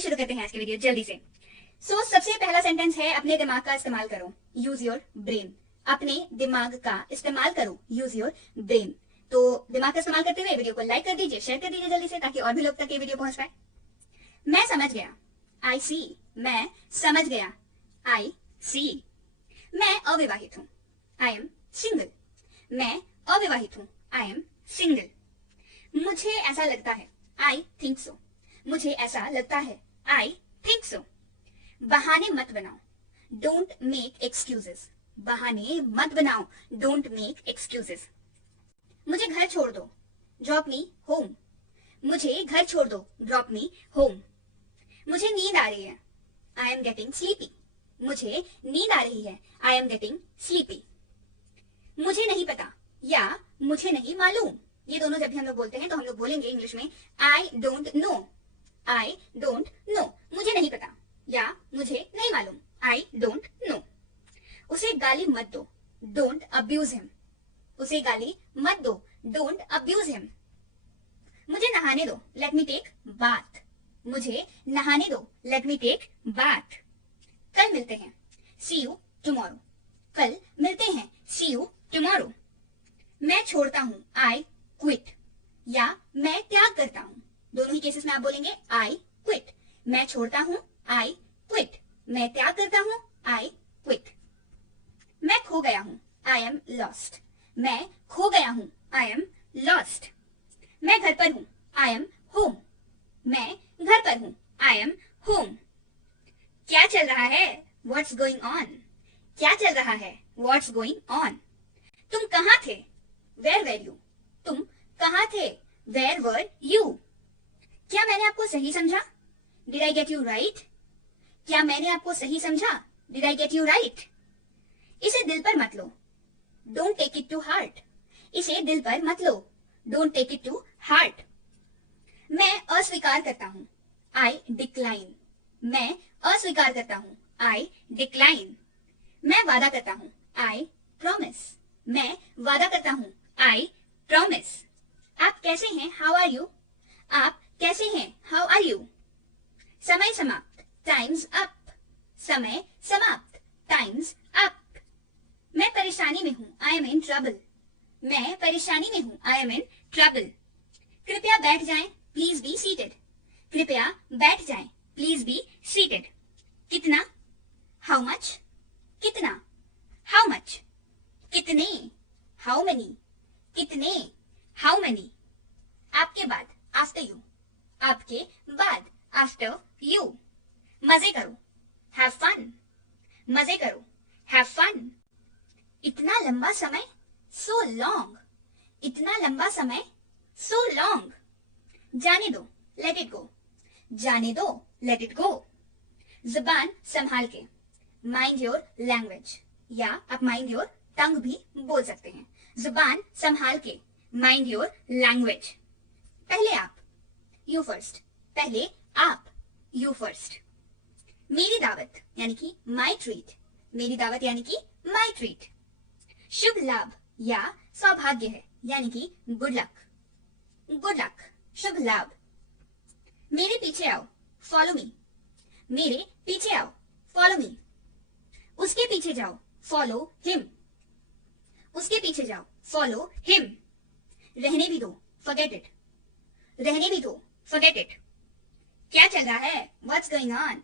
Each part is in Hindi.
शुरू करते हैं आज की वीडियो जल्दी से। सबसे पहला सेंटेंस है अपने दिमाग का इस्तेमाल करो, यूज योर ब्रेन। अपने दिमाग का इस्तेमाल करो, यूज योर ब्रेन। तो दिमाग का इस्तेमाल करते हुए वीडियो को लाइक कर दीजिए, शेयर कर दीजिए जल्दी से, ताकि और भी लोग तक ये वीडियो पहुंच पाए। मैं समझ गया, आई सी। मैं समझ गया, आई सी। मैं अविवाहित हूँ, आई एम सिंगल। मैं अविवाहित हूँ, आई एम सिंगल। मुझे ऐसा लगता है, आई थिंक सो। मुझे ऐसा लगता है, आई थिंक सो। बहाने मत बनाओ, डोंट मेक एक्सक्यूजेस। बहाने मत बनाओ, डोंट मेक एक्सक्यूजेस। मुझे घर छोड़ दो, ड्रॉप मी होम। मुझे घर छोड़ दो, ड्रॉप मी होम। मुझे नींद आ रही है, आई एम गेटिंग स्लीपी। मुझे नींद आ रही है, आई एम गेटिंग स्लीपी। मुझे नहीं पता या मुझे नहीं मालूम, ये दोनों जब भी हम लोग बोलते हैं तो हम लोग बोलेंगे इंग्लिश में आई don't no. I don't no, मुझे नहीं पता या मुझे नहीं मालूम, आई डोंट नो। उसे गाली मत दो, डोंट अब्यूज हिम। उसे गाली मत दो, डोंट अब्यूज हिम। मुझे नहाने दो, लेट मी टेक बाथ। मुझे नहाने दो, लेट मी टेक बाथ। कल मिलते हैं, सी यू टुमारो। कल मिलते हैं, सी यू टुमारो। मैं छोड़ता हूँ, आई क्विट या मैं त्याग करता हूँ। दोनों ही केसेस में आप बोलेंगे आई क्विट। मैं छोड़ता हूँ, आई क्विट। मैं त्याग करता हूँ, आई क्विट। मैं खो गया हूँ, आई एम लॉस्ट। मैं खो गया हूँ, आई एम लॉस्ट। मैं घर पर हूँ, आई एम होम। मैं घर पर हूँ, आई एम होम। क्या चल रहा है, व्हाट्स गोइंग ऑन। क्या चल रहा है, व्हाट्स गोइंग ऑन। तुम कहाँ थे, वेयर वेर यू। तुम कहाँ थे, वेयर वर यू। क्या मैंने आपको सही समझा, did I get you right. क्या मैंने आपको सही समझा, did I get you right. इसे दिल पर मत लो, don't take it to heart. इसे दिल पर मत लो, don't take it to heart. मैं अस्वीकार करता हूँ, आई डिक्लाइन। मैं अस्वीकार करता हूँ, आई डिक्लाइन। मैं वादा करता हूँ, आई प्रॉमिस। मैं वादा करता हूँ, आई प्रॉमिस। आप कैसे हैं, हाउ आर यू। आप कैसे हैं, हाउ आर यू। समय समाप्त, टाइम्स अप। समय समाप्त, टाइम्स अप। मैं परेशानी में हूँ, आई एम इन ट्रबल। मैं परेशानी में हूँ, आई एम इन ट्रबल। कृपया बैठ जाएं, प्लीज बी सीटेड। कृपया बैठ जाएं, प्लीज बी सीटेड। कितना, हाउ मच। कितना, हाउ मच। कितने, हाउ मेनी। कितने, हाउ मेनी। आपके बाद, आफ्टर यू। आपके बाद, आफ्टर यू। मजे करो, हैव फन। मजे करो, हैव फन। इतना लंबा समय, सो लॉन्ग। इतना लंबा समय, सो लॉन्ग। जाने दो, लेट इट गो। जाने दो, लेट इट गो। जुबान संभाल के, माइंड योर लैंग्वेज, या आप माइंड योर टंग भी बोल सकते हैं। जुबान संभाल के, माइंड योर लैंग्वेज। पहले आप, यू फर्स्ट। पहले आप, यू फर्स्ट। मेरी दावत यानी कि माई ट्रीट। मेरी दावत यानी कि माई ट्रीट। शुभ लाभ या सौभाग्य है यानी कि गुड लक। गुड लक, शुभ लाभ। मेरे पीछे आओ, फॉलो मी। मेरे पीछे आओ, फॉलो मी। उसके पीछे जाओ, फॉलो हिम। उसके पीछे जाओ, फॉलो हिम। रहने भी दो, फॉरगेट इट। रहने भी दो, फॉरगेट इट। क्या चल रहा है, व्हाट्स गोइंग ऑन।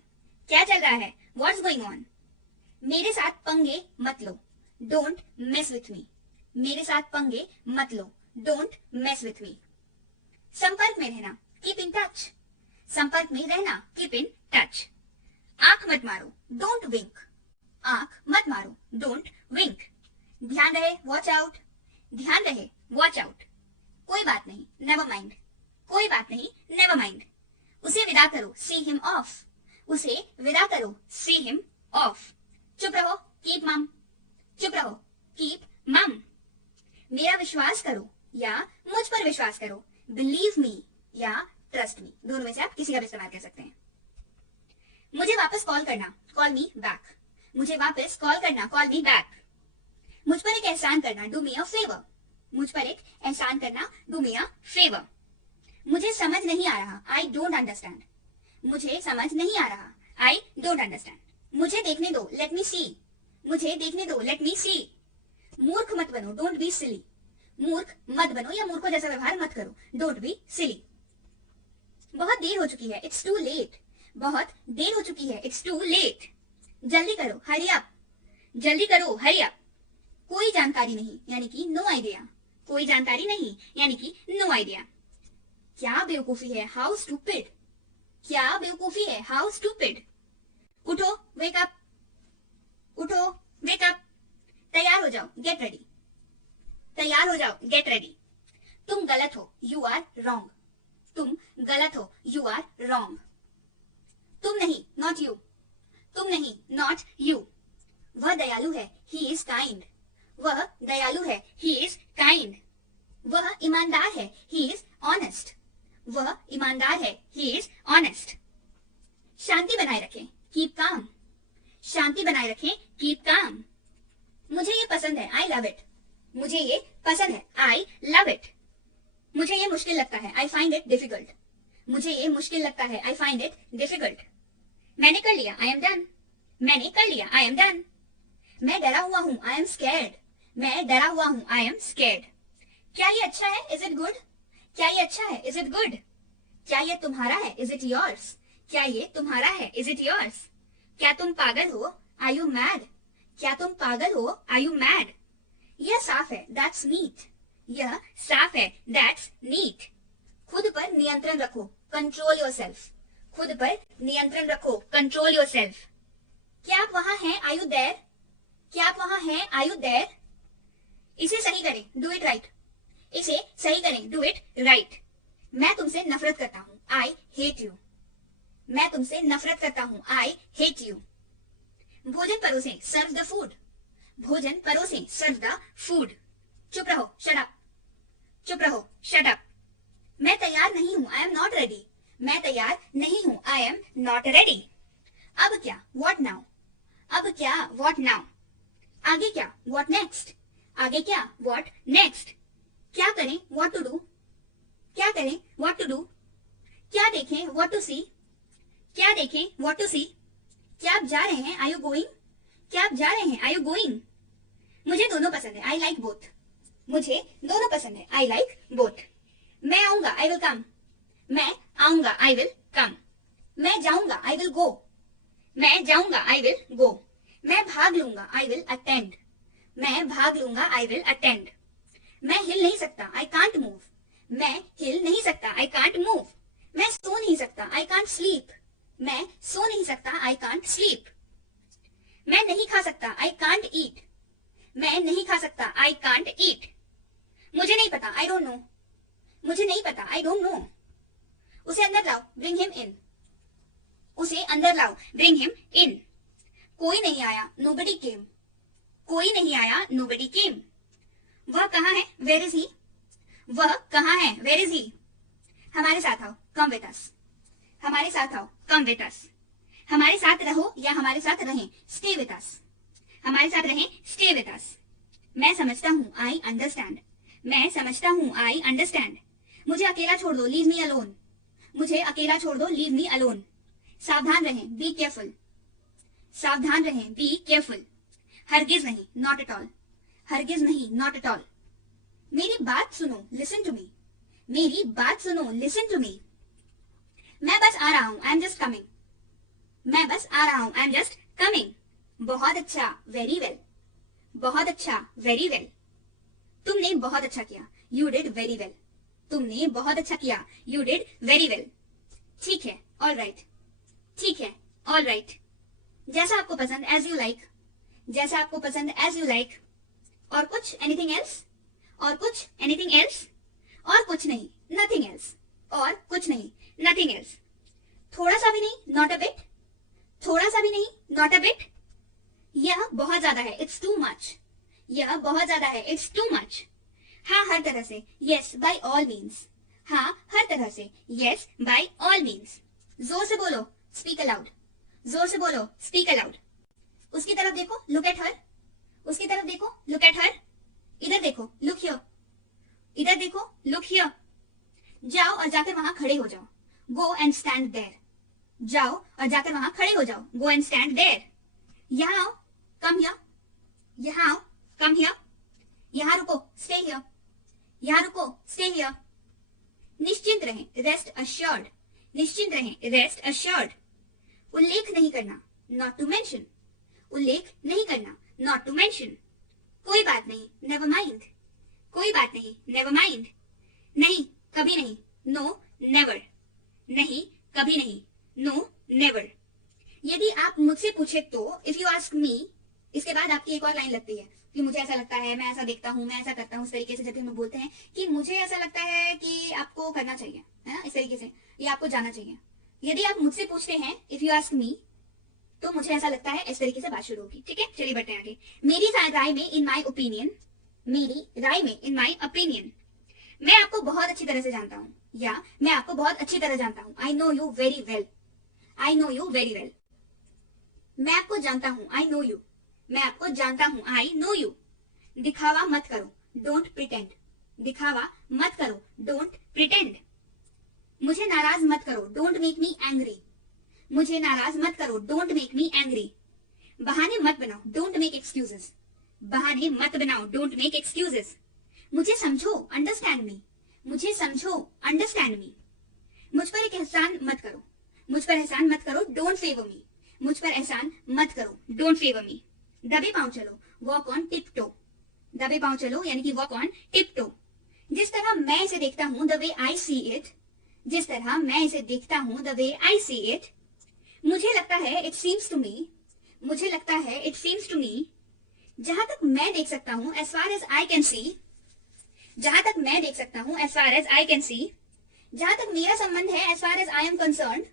क्या चल रहा है, व्हाट्स गोइंग ऑन। मेरे साथ पंगे मत लो, डोंट मेस विथ मी। मेरे साथ पंगे मत लो, डोंट मेस विथ मी। संपर्क में रहना, कीप इन टच। संपर्क में रहना, कीप इन टच। आंख मत मारो, डोंट विंक। आंख मत मारो, डोंट विंक। ध्यान रहे, वॉच आउट। ध्यान रहे, वॉच आउट। कोई बात नहीं, नेवर माइंड। कोई बात नहीं, नेवर माइंड। उसे विदा करो, सी हिम ऑफ। उसे विदा करो, सी हिम ऑफ। चुप रहो, कीप मम। चुप रहो, कीप मम। मेरा विश्वास करो या मुझ पर विश्वास करो, बिलीव मी या ट्रस्ट मी। दोनों में से आप किसी का भी इस्तेमाल कर सकते हैं। मुझे वापस कॉल करना, कॉल मी बैक। मुझे वापस कॉल करना, कॉल मी बैक। मुझ पर एक एहसान करना, डू मी अ फेवर। मुझ पर एक एहसान करना, डू मी अ फेवर। मुझे समझ नहीं आ रहा, आई डोंट अंडरस्टैंड। मुझे समझ नहीं आ रहा, आई डोंट अंडरस्टैंड। मुझे देखने दो, लेट मी सी। मुझे देखने दो, लेट मी सी। मूर्ख मत बनो, डोंट बी सिली। मूर्ख मत बनो या मूर्खों जैसा व्यवहार मत करो, डोंट बी सिली। बहुत देर हो चुकी है, इट्स टू लेट। बहुत देर हो चुकी है, इट्स टू लेट। जल्दी करो, हरी अप। जल्दी करो, हरी अप। कोई जानकारी नहीं यानी कि नो आइडिया। कोई जानकारी नहीं यानी कि नो आइडिया। क्या बेवकूफी है, हाउ स्टूपिड। क्या बेवकूफी है, हाउ स्टूपिड। उठो, वेक अप। उठो, वेक अप। तैयार हो जाओ, गेट रेडी। तैयार हो जाओ, गेट रेडी। तुम गलत हो, यू आर रॉन्ग। तुम गलत हो, यू आर रॉन्ग। तुम नहीं, नॉट यू। तुम नहीं, नॉट यू। वह दयालु है, ही इज काइंड। वह दयालु है, ही इज काइंड। वह ईमानदार है, ही इज ऑनेस्ट। वह ईमानदार है, ही इज ऑनेस्ट। शांति बनाए रखें, कीप काम। शांति बनाए रखें, कीप काम। मुझे ये पसंद है, आई लव इट। मुझे ये पसंद है, आई लव इट। मुझे ये मुश्किल लगता है, आई फाइंड इट डिफिकल्ट। मुझे ये मुश्किल लगता है, आई फाइंड इट डिफिकल्ट। मैंने कर लिया, आई एम डन। मैंने कर लिया, आई एम डन। मैं डरा हुआ हूं, आई एम स्कैर्ड। मैं डरा हुआ हूं, आई एम स्कैर्ड। क्या ये अच्छा है, इज इट गुड। क्या ये अच्छा है, इज इट गुड। क्या ये तुम्हारा है, इज इट योर्स। क्या ये तुम्हारा है, इज इट योर्स। क्या तुम पागल हो, आर यू मैड। क्या तुम पागल हो, आर यू मैड। यह साफ है, दैट्स नीट। यह साफ है, दैट्स नीट। खुद पर नियंत्रण रखो, कंट्रोल योरसेल्फ। खुद पर नियंत्रण रखो, कंट्रोल योरसेल्फ। क्या आप वहां हैं, आर यू देयर। क्या आप वहां हैं, आर यू देयर। इसे सही करें, डू इट राइट। इसे सही करें, डू इट राइट। मैं तुमसे नफरत करता हूं, आई हेट यू। मैं तुमसे नफरत करता हूं, आई हेट यू। भोजन परोसें, सर्व द फूड। भोजन परोसें, सर्व द फूड। चुप रहो, शट अप। चुप रहो, शट अप। मैं तैयार नहीं हूं, आई एम नॉट रेडी। मैं तैयार नहीं हूं, आई एम नॉट रेडी। अब क्या, व्हाट नाउ। अब क्या, व्हाट नाउ। आगे क्या, व्हाट नेक्स्ट। आगे क्या, व्हाट नेक्स्ट। क्या करें, व्हाट टू डू। क्या करें, व्हाट टू डू। क्या देखें, व्हाट टू सी। क्या देखें, व्हाट टू सी। क्या आप जा रहे हैं, आर यू गोइंग। क्या आप जा रहे हैं, आर यू गोइंग। मुझे दोनों पसंद है, आई लाइक बोथ। मुझे दोनों पसंद है, आई लाइक बोथ। मैं आऊंगा, आई विल कम। मैं आऊंगा, आई विल कम। मैं जाऊंगा, आई विल गो। मैं जाऊंगा, आई विल गो। मैं भाग लूंगा, आई विल अटेंड। मैं भाग लूंगा, आई विल अटेंड। मैं हिल नहीं सकता, आई कांट मूव। मैं हिल नहीं सकता, आई कांट मूव। मैं सो नहीं सकता, आई कांट स्लीप। मैं सो नहीं सकता, आई कांट स्लीप। मैं नहीं खा सकता, आई कांट ईट। मैं नहीं खा सकता, आई कांट ईट। मुझे नहीं पता, आई डोंट नो। मुझे नहीं पता, आई डोंट नो। उसे अंदर लाओ, ब्रिंग हिम इन। उसे अंदर लाओ, ब्रिंग हिम इन। कोई नहीं आया, नोबडी केम। कोई नहीं आया, नोबडी केम। वह कहाँ है, वेयर इज ही। वह कहाँ है, वेयर इज ही। हमारे साथ आओ, कम विद अस। हमारे साथ आओ, कम विद अस। हमारे साथ रहो या हमारे साथ रहें, स्टे विद अस। हमारे साथ रहें, स्टे विद अस। मैं समझता हूँ, आई अंडरस्टैंड। मैं समझता हूँ, आई अंडरस्टैंड। मुझे अकेला छोड़ दो, लीव मी अलोन। मुझे अकेला छोड़ दो, लीव मी अलोन। सावधान रहें, बी केयरफुल। सावधान रहें, बी केयरफुल। हरगिज नहीं, नॉट एट ऑल। हरगिज नहीं, नॉट एट ऑल। मेरी बात सुनो, लिसन टू मी। मेरी बात सुनो, लिसन टू मी। मैं बस आ रहा हूं, आई एम जस्ट कमिंग। मैं बस आ रहा हूं, आई एम जस्ट कमिंग। बहुत अच्छा, वेरी वेल। बहुत अच्छा, वेरी वेल। तुमने बहुत अच्छा किया, यू डिड वेरी वेल। तुमने बहुत अच्छा किया, यू डिड वेरी वेल। ठीक है, ऑल राइट। ठीक है, ऑल राइट। जैसा आपको पसंद, एज यू लाइक। जैसा आपको पसंद, एज यू लाइक। और कुछ, एनीथिंग एल्स। और कुछ, एनीथिंग एल्स। और कुछ नहीं, नथिंग एल्स। और कुछ नहीं, नथिंग एल्स। थोड़ा सा भी नहीं, नॉट अ बिट। थोड़ा सा भी नहीं, नॉट अ बिट। यह बहुत ज्यादा है, इट्स टू मच। यह बहुत ज्यादा है, इट्स टू मच। हाँ, हर तरह से, यस बाय ऑल मीन्स। हाँ, हर तरह से, यस बाय ऑल मीन्स। जोर से बोलो, स्पीक अलाउड। जोर से बोलो, स्पीक अलाउड। उसकी तरफ देखो, लुक एट हर। उसकी तरफ देखो, लुक एट हर। इधर देखो, लुक हियर। इधर देखो, लुक हियर। जाओ और जाकर वहां खड़े हो जाओ। Go and stand there. जाओ और जाकर वहां खड़े हो जाओ, गो एंड स्टैंड देयर। यहाँ आओ, कम हियर। यहाँ आओ, कम हियर। यहाँ रुको, स्टे हियर। यहाँ रुको, स्टे हियर। निश्चिंत रहें, रेस्ट अश्योर्ड। निश्चिंत रहें, रेस्ट अश्योर्ड। उल्लेख नहीं करना, नॉट टू मेंशन। उल्लेख नहीं करना, नॉट टू मेंशन। कोई बात नहीं, नेवर माइंड। कोई बात नहीं, नेवर माइंड। नहीं, कभी नहीं, नो नेवर। नहीं, कभी नहीं, नो नेवर। यदि आप मुझसे पूछे तो इफ यू आस्क मी, इसके बाद आपकी एक और लाइन लगती है कि मुझे ऐसा लगता है, मैं ऐसा देखता हूँ, मैं ऐसा करता हूँ। इस तरीके से जब हम लोग बोलते हैं कि मुझे ऐसा लगता है कि आपको करना चाहिए, है ना, इस तरीके से, ये आपको जाना चाहिए। यदि आप मुझसे पूछते हैं इफ यू आस्क मी, तो मुझे ऐसा लगता है, इस तरीके से बात शुरू होगी। ठीक है, चलिए बढ़ते हैं आगे। मेरी राय में, इन माई ओपिनियन। मेरी राय में, इन माई ओपिनियन। मैं आपको बहुत अच्छी तरह से जानता हूँ, या मैं आपको बहुत अच्छी तरह जानता हूँ। I know you very well. I know you very well. मैं आपको जानता हूँ, आई नो यू। मैं आपको जानता हूँ, आई नो यू। दिखावा मत करो, डोंट प्रिटेंड। दिखावा मत करो, डोंट प्रिटेंड। मुझे नाराज मत करो, डोंट मेक मी एंग्री। मुझे नाराज मत करो, डोंट मेक मी एंग्री। बहाने मत बनाओ, डोंट मेक एक्सक्यूजेस। बहाने मत बनाओ, डोंट मेक एक्सक्यूजेस। मुझे समझो, अंडरस्टैंड मी। मुझे समझो, अंडरस्टैंड मी। मुझ पर एक एहसान मत करो। मुझ पर एहसान मत करो, डोंट फेवर मी। मुझ पर एहसान मत करो, डोंट फेवर मी। दबे पांव चलो, वॉक ऑन टिप टो। दबे पांव चलो यानी कि वॉक ऑन टिप टो। जिस तरह मैं इसे देखता हूं, the way I see it. जिस तरह मैं इसे देखता हूं, the way I see it. मुझे लगता है, इट सीम्स टू मी। मुझे लगता है, इट सीम्स टू मी। जहां तक मैं देख सकता हूं, as far as I can see. जहां तक मैं देख सकता हूं, as far as I can see. जहां तक मेरा संबंध है, as far as I am concerned.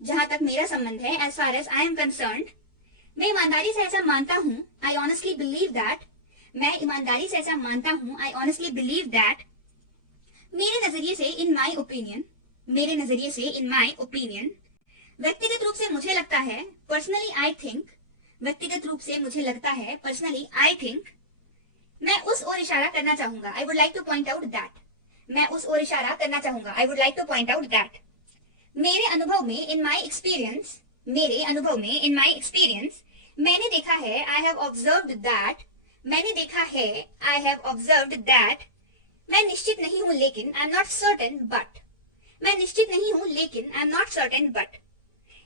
जहां तक मेरा संबंध है, as far as I am concerned. मैं ईमानदारी से ऐसा मानता हूं, आई ऑनेस्टली बिलीव दैट। मैं ईमानदारी से ऐसा मानता हूं, आई ऑनेस्टली बिलीव दैट। मेरे नजरिए से, इन माई ओपिनियन। मेरे नजरिए से, इन माई ओपिनियन। व्यक्तिगत रूप से मुझे लगता है, पर्सनली आई थिंक। व्यक्तिगत रूप से मुझे लगता है, पर्सनली आई थिंक। मैं उस ओर इशारा करना चाहूंगा, I would like two point out that. मैं उस ओर इशारा करना चाहूंगा, I would like two point out that. मेरे अनुभव में, इन माई एक्सपीरियंस। मेरे अनुभव में, इन माई एक्सपीरियंस। मैंने देखा है, आई हैव ऑब्जर्व्ड दैट। मैंने देखा है, आई हैव ऑब्जर्व्ड दैट। मैं निश्चित नहीं हूं लेकिन, I am not certain but. मैं निश्चित नहीं हूं लेकिन, I am not certain but.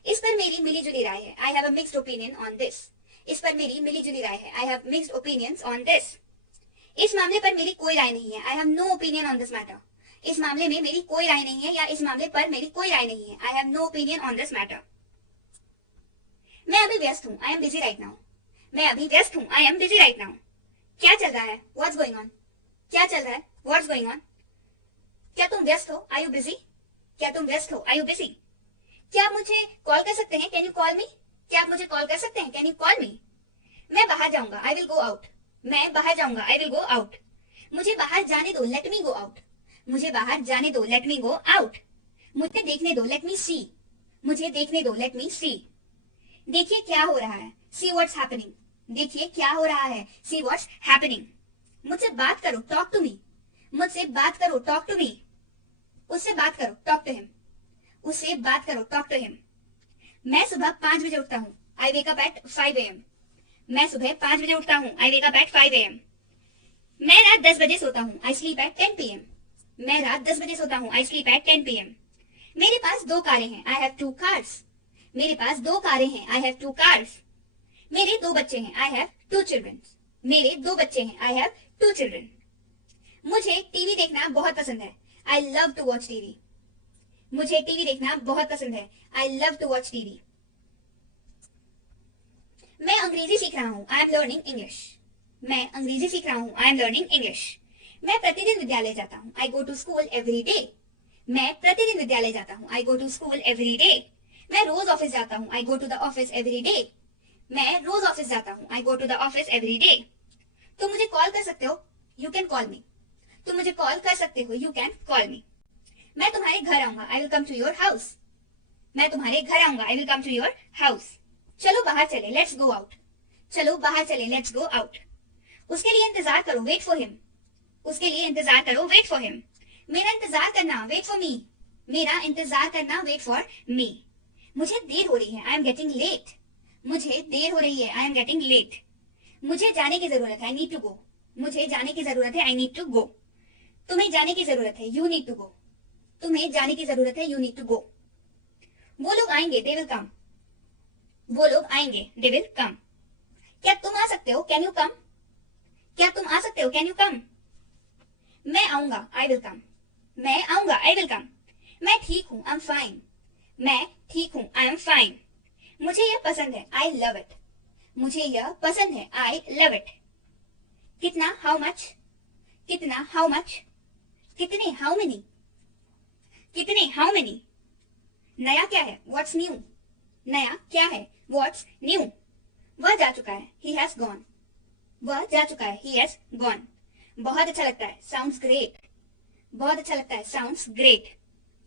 इस पर मेरी मिली जुली राय है, I have a mixed opinion on this. इस पर मेरी मिली जुली राय है, I have mixed opinions on this. इस मामले पर मेरी कोई राय नहीं है, I have no opinion on this matter. इस मामले में मेरी कोई राय नहीं है, या इस मामले पर मेरी कोई राय नहीं है, I have no opinion on this matter. मैं अभी व्यस्त हूँ, I am busy right now. मैं अभी व्यस्त हूँ, I am busy right now. क्या चल रहा है, व्हाट्स गोइंग ऑन। क्या चल रहा है, व्हाट्स गोइंग ऑन। क्या तुम व्यस्त हो, आर यू बिजी। क्या तुम व्यस्त हो, आर यू बिजी। क्या आप मुझे कॉल कर सकते हैं, कैन यू कॉल मी। क्या आप मुझे कॉल कर सकते हैं, कैन यू कॉल मी। मैं बाहर जाऊंगा, आई विल गो आउट। मैं बाहर जाऊंगा, आई विल गो आउट। मुझे बाहर जाने दो, लेट मी गो आउट। मुझे बाहर जाने दो, लेट मी गो आउट। मुझे देखने दो, लेट मी सी। मुझे देखने दो, लेट मी सी। देखिए क्या हो रहा है, सी व्हाट्स हैपनिंग। देखिए क्या हो रहा है, सी व्हाट्स हैपनिंग। मुझसे बात करो, टॉक टू मी। मुझसे बात करो, टॉक टू मी। उससे बात करो, टॉक टू हिम। उससे बात करो, टॉक टू हिम। मैं सुबह 5 बजे उठता हूँ, I wake up at 5 AM। मैं सुबह 5 बजे उठता हूँ, I wake up at 5 AM। मैं रात 10 बजे सोता हूँ, आई स्लीप एट 10 PM। मैं रात 10 बजे सोता हूँ, आई स्लीप एट 10 PM। मेरे पास 2 कारें हैं, आई हैव 2 कार्स। मेरे पास 2 कारें हैं, आई हैव 2 कार्स। मेरे 2 बच्चे हैं, आई हैव 2 चिल्ड्रन। मेरे 2 बच्चे हैं, आई हैव 2 चिल्ड्रन। मुझे टीवी देखना बहुत पसंद है, I love to watch TV. मुझे टीवी देखना बहुत पसंद है, I love to watch TV. मैं अंग्रेजी सीख रहा हूँ, आई एम लर्निंग इंग्लिश। मैं अंग्रेजी सीख रहा हूँ, आई एम लर्निंग इंग्लिश। मैं प्रतिदिन विद्यालय जाता हूँ, I go to school every day. मैं प्रतिदिन विद्यालय जाता हूँ, I go to school every day. मैं रोज ऑफिस जाता हूँ, I go to the office every day. मैं रोज ऑफिस जाता हूँ, I go to the office every day. तुम मुझे कॉल कर सकते हो, यू कैन कॉल मी। तुम मुझे कॉल कर सकते हो, यू कैन कॉल मी। मैं तुम्हारे घर आऊंगा, I will come to your house. मैं तुम्हारे घर आऊंगा, I will come to your house. चलो बाहर चले, लेट्स गो आउट। चलो बाहर चले, लेट्स गो आउट। उसके लिए इंतजार करो, वेट फॉर हिम। उसके लिए इंतजार करो, वेट फॉर हिम। मेरा इंतजार करना, वेट फॉर मी। मेरा इंतजार करना, वेट फॉर मी। मुझे देर हो रही है, आई एम गेटिंग लेट। मुझे देर हो रही है, आई एम गेटिंग लेट। मुझे जाने की जरूरत है, आई नीड टू गो। मुझे जाने की जरूरत है, आई नीड टू गो। तुम्हें जाने की जरूरत है, यू नीड टू गो। तुम्हें जाने की जरूरत है, यू नीड टू गो। वो लोग आएंगे, दे विल कम। वो लोग आएंगे, दे विल कम। क्या तुम आ सकते हो, कैन यू कम। क्या तुम आ सकते हो, कैन यू कम। मैं आऊंगा, आई विल कम। मैं आऊंगा, आई विल कम। मैं ठीक हूं, आई एम फाइन। मैं ठीक हूं, आई एम फाइन। मुझे यह पसंद है, आई लव इट। मुझे यह पसंद है, आई लव इट। कितना, हाउ मच। कितना, हाउ मच। कितने, हाउ मेनी। कितने, हाउ मेनी। नया क्या है, व्हाट्स न्यू। नया क्या है, व्हाट्स न्यू। वह जा चुका है, ही हैज गॉन। वह जा चुका है, ही हैज गॉन। बहुत अच्छा लगता है, साउंड्स ग्रेट। बहुत अच्छा लगता है, साउंड्स ग्रेट।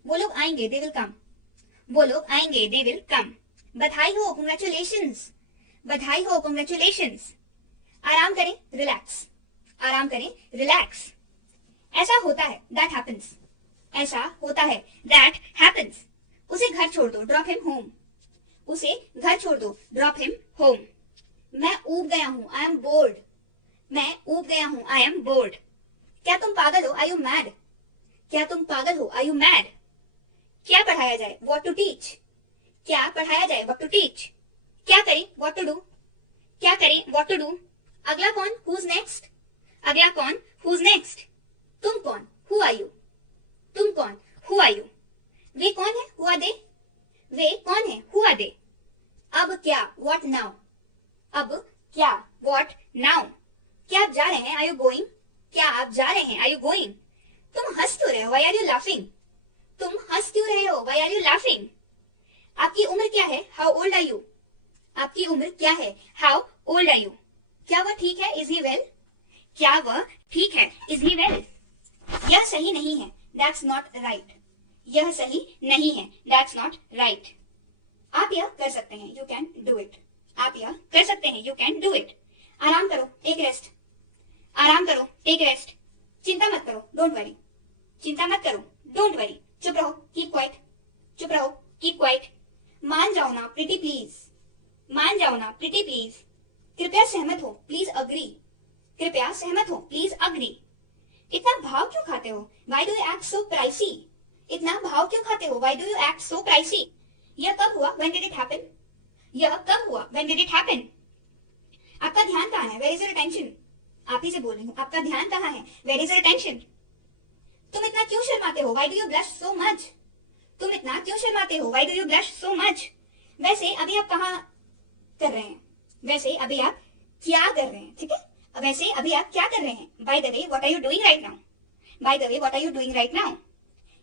वो लोग आएंगे, दे विल कम। वो लोग आएंगे, दे विल कम। बधाई हो, कांग्रेचुलेशंस। बधाई हो, कांग्रेचुलेशंस। आराम करें, रिलैक्स। आराम करें, रिलैक्स। ऐसा होता है, दैट हैपेंस। ऐसा होता है, दैट हैपेंस। उसे घर छोड़ दो, ड्रॉप हिम होम। उसे घर छोड़ दो, ड्रॉप हिम होम। मैं ऊब गया हूं, आई एम बोर्ड। मैं ऊब गया हूं, आई एम बोर्ड। क्या तुम पागल हो, आर यू मैड। क्या तुम पागल हो, आर यू मैड। क्या पढ़ाया जाए, व्हाट टू टीच। क्या पढ़ाया जाए, व्हाट टू टीच। क्या करें, व्हाट टू डू। क्या करें, व्हाट टू डू। अगला कौन, हुज नेक्स्ट। अगला कौन, हुज नेक्स्ट। तुम कौन, हु आर यू। तुम कौन, हु आर यू। वे कौन है, हु आर दे। वे कौन है, हु आर दे। अब क्या, व्हाट नाउ। अब क्या, व्हाट नाउ। क्या आप जा रहे हैं, आर यू गोइंग। क्या आप जा रहे हैं, आर यू गोइंग। तुम हंस क्यों रहे हो, व्हाई आर यू लाफिंग। तुम हंस क्यों रहे हो, व्हाई आर यू लाफिंग। आपकी उम्र क्या है, हाउ ओल्ड आर यू। आपकी उम्र क्या है, हाउ ओल्ड आर यू। क्या वह ठीक है, इज ही वेल। क्या वह ठीक है, इज ही वेल। यह सही नहीं है, दैट्स नॉट राइट। यह सही नहीं है, दैट्स नॉट राइट। आप यह कर सकते हैं, यू कैन डू इट। आप यह कर सकते हैं, यू कैन डू इट। आराम करो, टेक रेस्ट। आराम करो, टेक रेस्ट। चिंता मत करो, डोंट वरी। चिंता मत करो, डोंट वरी। चुप रहो, कीप क्वाइट। चुप रहो, कीप क्वाइट। मान जाओ ना, प्रीटी प्लीज। मान जाओ ना, प्रीटी प्लीज। कृपया सहमत हो, प्लीज अग्री। कृपया सहमत हो, प्लीज अग्री। इतना भाव क्यों खाते हो, why do you act so pricey. इतना भाव क्यों खाते हो, why do you act so pricey. यह कब हुआ, व्हेन डिड इट हैपन। यह कब हुआ, व्हेन डिड इट हैपन। आपका ध्यान कहाँ है, वेयर इज योर अटेंशन। आप ही से बोल रही हूँ, आपका ध्यान कहाँ है, वेयर इज योर अटेंशन। तुम इतना क्यों शर्माते हो, why do you blush so much. तुम इतना क्यों शर्माते हो, why do you blush so much. वैसे अभी आप कहाँ कर रहे हैं। वैसे अभी आप क्या कर रहे हैं, ठीक है। वैसे अभी आप क्या कर रहे हैं, by the way what are you doing right now. By the way what are you doing right now.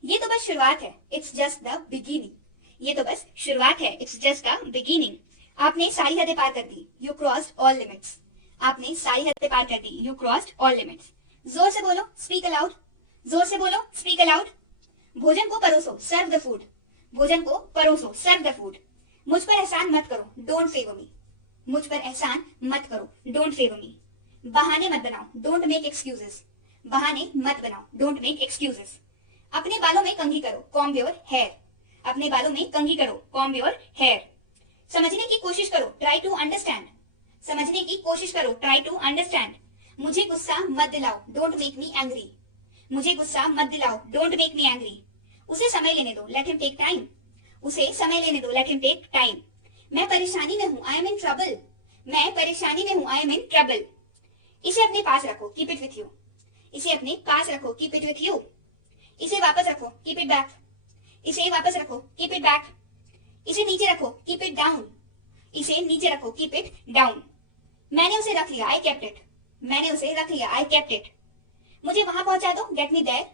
ये तो बस शुरुआत है, इट्स जस्ट द बिगिनिंग। ये तो बस शुरुआत है, इट्स जस्ट द बिगिनिंग। आपने सारी हदें पार कर दी, यू क्रॉस्ड ऑल लिमिट्स। आपने सारी हदें पार कर दी, यू क्रॉस्ड ऑल लिमिट्स। जोर से बोलो, स्पीक अलाउड। जोर से बोलो, स्पीक अलाउड। भोजन को परोसो, सर्व द फूड। भोजन को परोसो, सर्व द फूड। मुझ पर एहसान मत करो, डोंट फेवर मी। मुझ पर एहसान मत करो, डोंट फेवर मी। बहाने मत बनाओ, डोंट मेक एक्सक्यूजेस। बहाने मत बनाओ, डोंट मेक एक्सक्यूजेस। अपने बालों में कंघी करो, कॉम्ब योर हेयर। अपने बालों में कंघी करो, कॉम्ब योर हेयर। समझने की कोशिश करो, ट्राई टू अंडरस्टैंड। समझने की कोशिश करो, ट्राई टू अंडरस्टैंड। मुझे गुस्सा मत दिलाओ, डोंट मेक मी एंग्री। मुझे गुस्सा मत दिलाओ, डोंट मेक मी एंग्री। उसे समय लेने दो, लेट हिम टेक टाइम। उसे समय लेने दो, लेट हिम टेक टाइम। मैं परेशानी में हूं, आई एम इन ट्रबल। मैं परेशानी में हूं, आई एम इन ट्रबल। इसे अपने पास रखो, कीप इट विथ यू। इसे अपने पास रखो, कीप इट विथ यू। इसे वापस रखो, कीप इट बैक। इसे वापस रखो, कीप इट बैक। इसे नीचे रखो, कीप इट डाउन। इसे नीचे रखो, कीप इट डाउन। मैंने उसे रख लिया, आई केप्ट इट। मैंने उसे रख लिया, आई केप्ट इट। मुझे वहां पहुंचा दो, गेट मी देयर।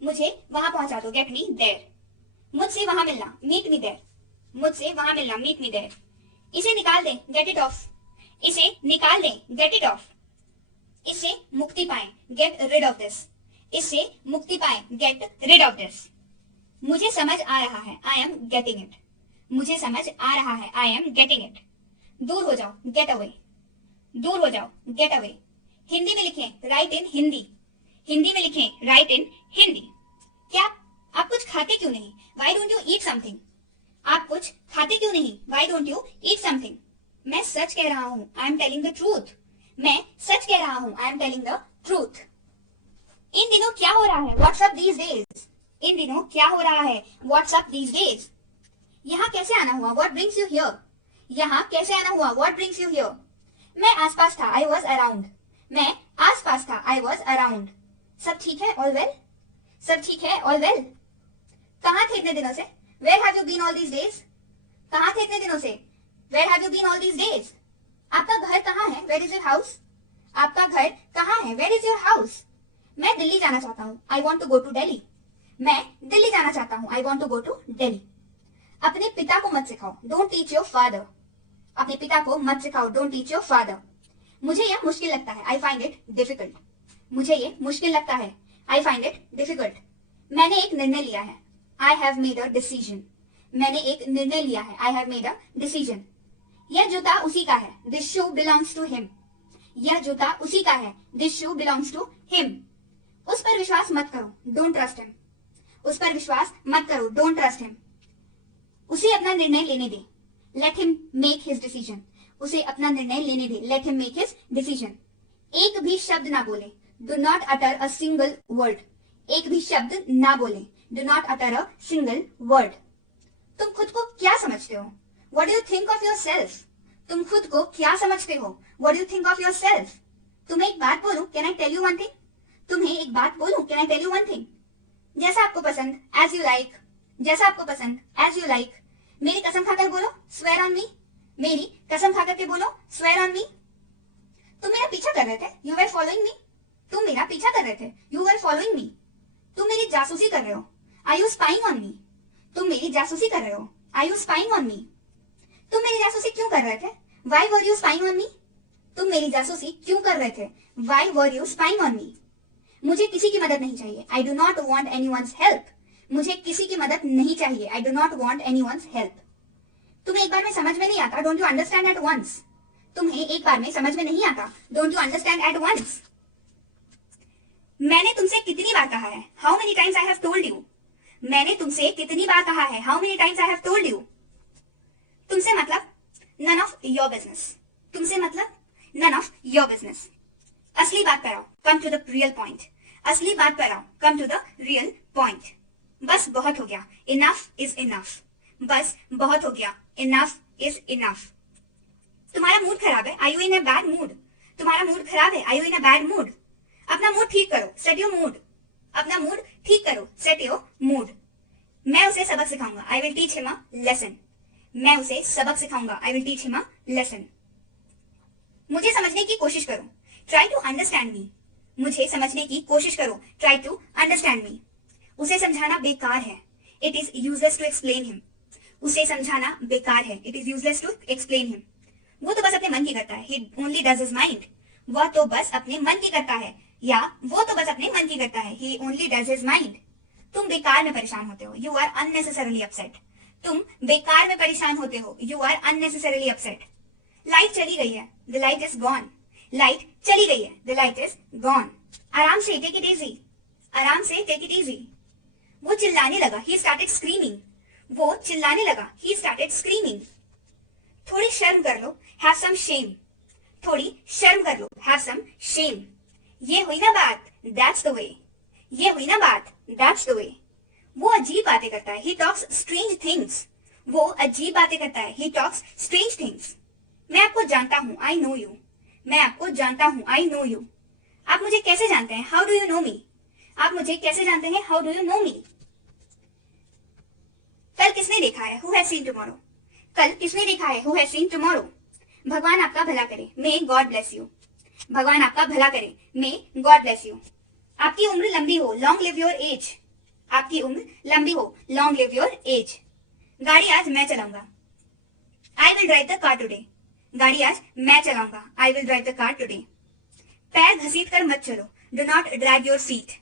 मुझे वहां पहुंचा दो, गेट मी देयर। मुझसे वहां मिलना, मीट मी देयर। मुझसे वहां मिलना, मीट मी देयर। इसे निकाल दें, गेट इट ऑफ। इसे निकाल दें, गेट इट ऑफ। इससे मुक्ति पाएं, गेट रिड ऑफ दिस। इससे मुक्ति पाएं, गेट रिड ऑफ दिस। मुझे समझ आ रहा है, आई एम गेटिंग इट। मुझे समझ आ रहा है, आई एम गेटिंग इट। दूर हो जाओ, गेट अवे। दूर हो जाओ, गेट अवे। हिंदी में लिखें, राइट इन हिंदी। हिंदी में लिखें, राइट इन हिंदी। क्या आप कुछ खाते क्यों नहीं, why don't you eat something. आप कुछ खाते क्यों नहीं? Why don't you eat something? मैं सच कह रहा हूँ, I am telling the truth. मैं सच कह रहा हूँ, I am telling the truth. इन दिनों क्या हो रहा है? What's up these days? इन दिनों क्या हो रहा है? What's up these days? यहाँ कैसे आना हुआ? What brings you here? यहाँ कैसे आना हुआ? What brings you here? मैं आसपास था, I was around. मैं आसपास था, I was around. सब ठीक है? All well? सब ठीक है? All well? कहाँ थे इतने दिनों से? Where have you been all these days? कहाँ थे इतने दिनों से? Where have you been all these days? आपका घर कहाँ है? Where is your house? आपका घर कहाँ है? Where is your house? मैं दिल्ली जाना चाहता हूँ, I want to go to Delhi. मैं दिल्ली जाना चाहता हूँ, I want to go to Delhi. अपने पिता को मत सिखाओ, don't teach your father. अपने पिता को मत सिखाओ, don't teach your father. मुझे यह मुश्किल लगता है, I find it difficult. मुझे ये मुश्किल लगता है, I find it difficult. मैंने एक निर्णय लिया है, I have made a decision. मैंने एक निर्णय लिया है, I have made a decision. यह जूता उसी का है, this shoe belongs to him. यह जूता उसी का है, this shoe belongs to him. उस पर विश्वास मत करो, don't trust him. उस पर विश्वास मत करो, don't trust him. उसे अपना निर्णय लेने दे, let him make his decision. उसे अपना निर्णय लेने दे, let him make his decision. एक भी शब्द ना बोले, do not utter a single word. एक भी शब्द ना बोले, do not utter a single word. तुम खुद को क्या समझते हो? What do you think of yourself? तुम खुद को क्या समझते हो? What do you think of yourself? तुम्हें एक बात बोलूं? Can I tell you one thing? तुम्हें एक बात बोलूं? Can I tell you one thing? जैसा आपको पसंद, as you like. जैसा आपको पसंद, as you like. मेरी कसम खाकर बोलो, swear on me. मेरी कसम खाकर के बोलो, swear on me. तुम मेरा पीछा कर रहे थे, you were following me. तुम मेरा पीछा कर रहे थे, you were following me. तुम मेरी जासूसी कर रहे हो, are you spying on me? तुम मेरी जासूसी कर रहे हो, are you spying on me? तुम मेरी जासूसी क्यों कर रहे थे? Why were you spying on me? तुम मेरी जासूसी क्यों कर रहे थे? Why were you spying on me? मुझे किसी की मदद नहीं चाहिए, I do not want anyone's help. मुझे किसी की मदद नहीं चाहिए, I do not want anyone's help. तुम्हें एक बार में समझ में नहीं आता, don't you understand at once? तुम्हें एक बार में समझ में नहीं आता, don't you understand at once? मैंने तुमसे कितनी बार कहा है, how many times I have told you? मैंने तुमसे कितनी बार कहा है, how many times I have told you? तुमसे मतलब none of your business. तुमसे मतलब none of your business. असली बात पर आओ, come to the real point. असली बात पर आओ, come to the real point. बस बहुत हो गया, enough is enough. बस बहुत हो गया, enough is enough. तुम्हारा मूड खराब है, are you in a bad mood? तुम्हारा मूड खराब है, are you in a bad mood? अपना मूड ठीक करो, set your mood. अपना मूड ठीक करो, set your mood. मैं उसे सबक सिखाऊंगा, I will teach him a lesson. मैं उसे सबक सिखाऊंगा, I will teach him a lesson. मुझे समझने की कोशिश करो, try to understand me. मुझे समझने की कोशिश करो, try to understand me. उसे समझाना बेकार है, it is useless to explain him. उसे समझाना बेकार है, it is useless to explain him. वो तो बस अपने मन की करता है, he only does his mind. वह तो बस अपने मन की करता है, या वो तो बस अपने मन की करता है, he only does his mind. तुम बेकार में परेशान होते हो, you are unnecessarily upset. तुम बेकार में परेशान होते हो, you are unnecessarily upset. Light चली गई है, the light is gone. Light चली गई है, the light is gone. आराम से, take it easy. आराम से, take it easy. वो चिल्लाने लगा, he started screaming. वो चिल्लाने लगा, he started screaming. थोड़ी शर्म कर लो, have some shame. थोड़ी शर्म कर लो, have some shame. ये हुई ना बात, that's the way. ये हुई ना बात, that's the way. वो अजीब बातें करता है, he talks strange things. वो अजीब बातें करता है, he talks strange things. मैं आपको जानता हूँ, I know you. मैं आपको जानता हूँ, I know you. आप मुझे कैसे जानते हैं, how do you know me? आप मुझे कैसे जानते हैं, how do you know me? कल किसने देखा है, who has seen tomorrow? कल किसने देखा है, who has seen tomorrow? भगवान आपका भला करे, may God bless you. भगवान आपका भला करे, may God bless you. आपकी उम्र लंबी हो, long live your age. आपकी उम्र लंबी हो, long live your age. गाड़ी आज मैं चलाऊंगा, I will drive the car today. गाड़ी आज मैं चलाऊंगा, I will drive the car today. पैर घसीट कर मत चलो, do not drag your feet.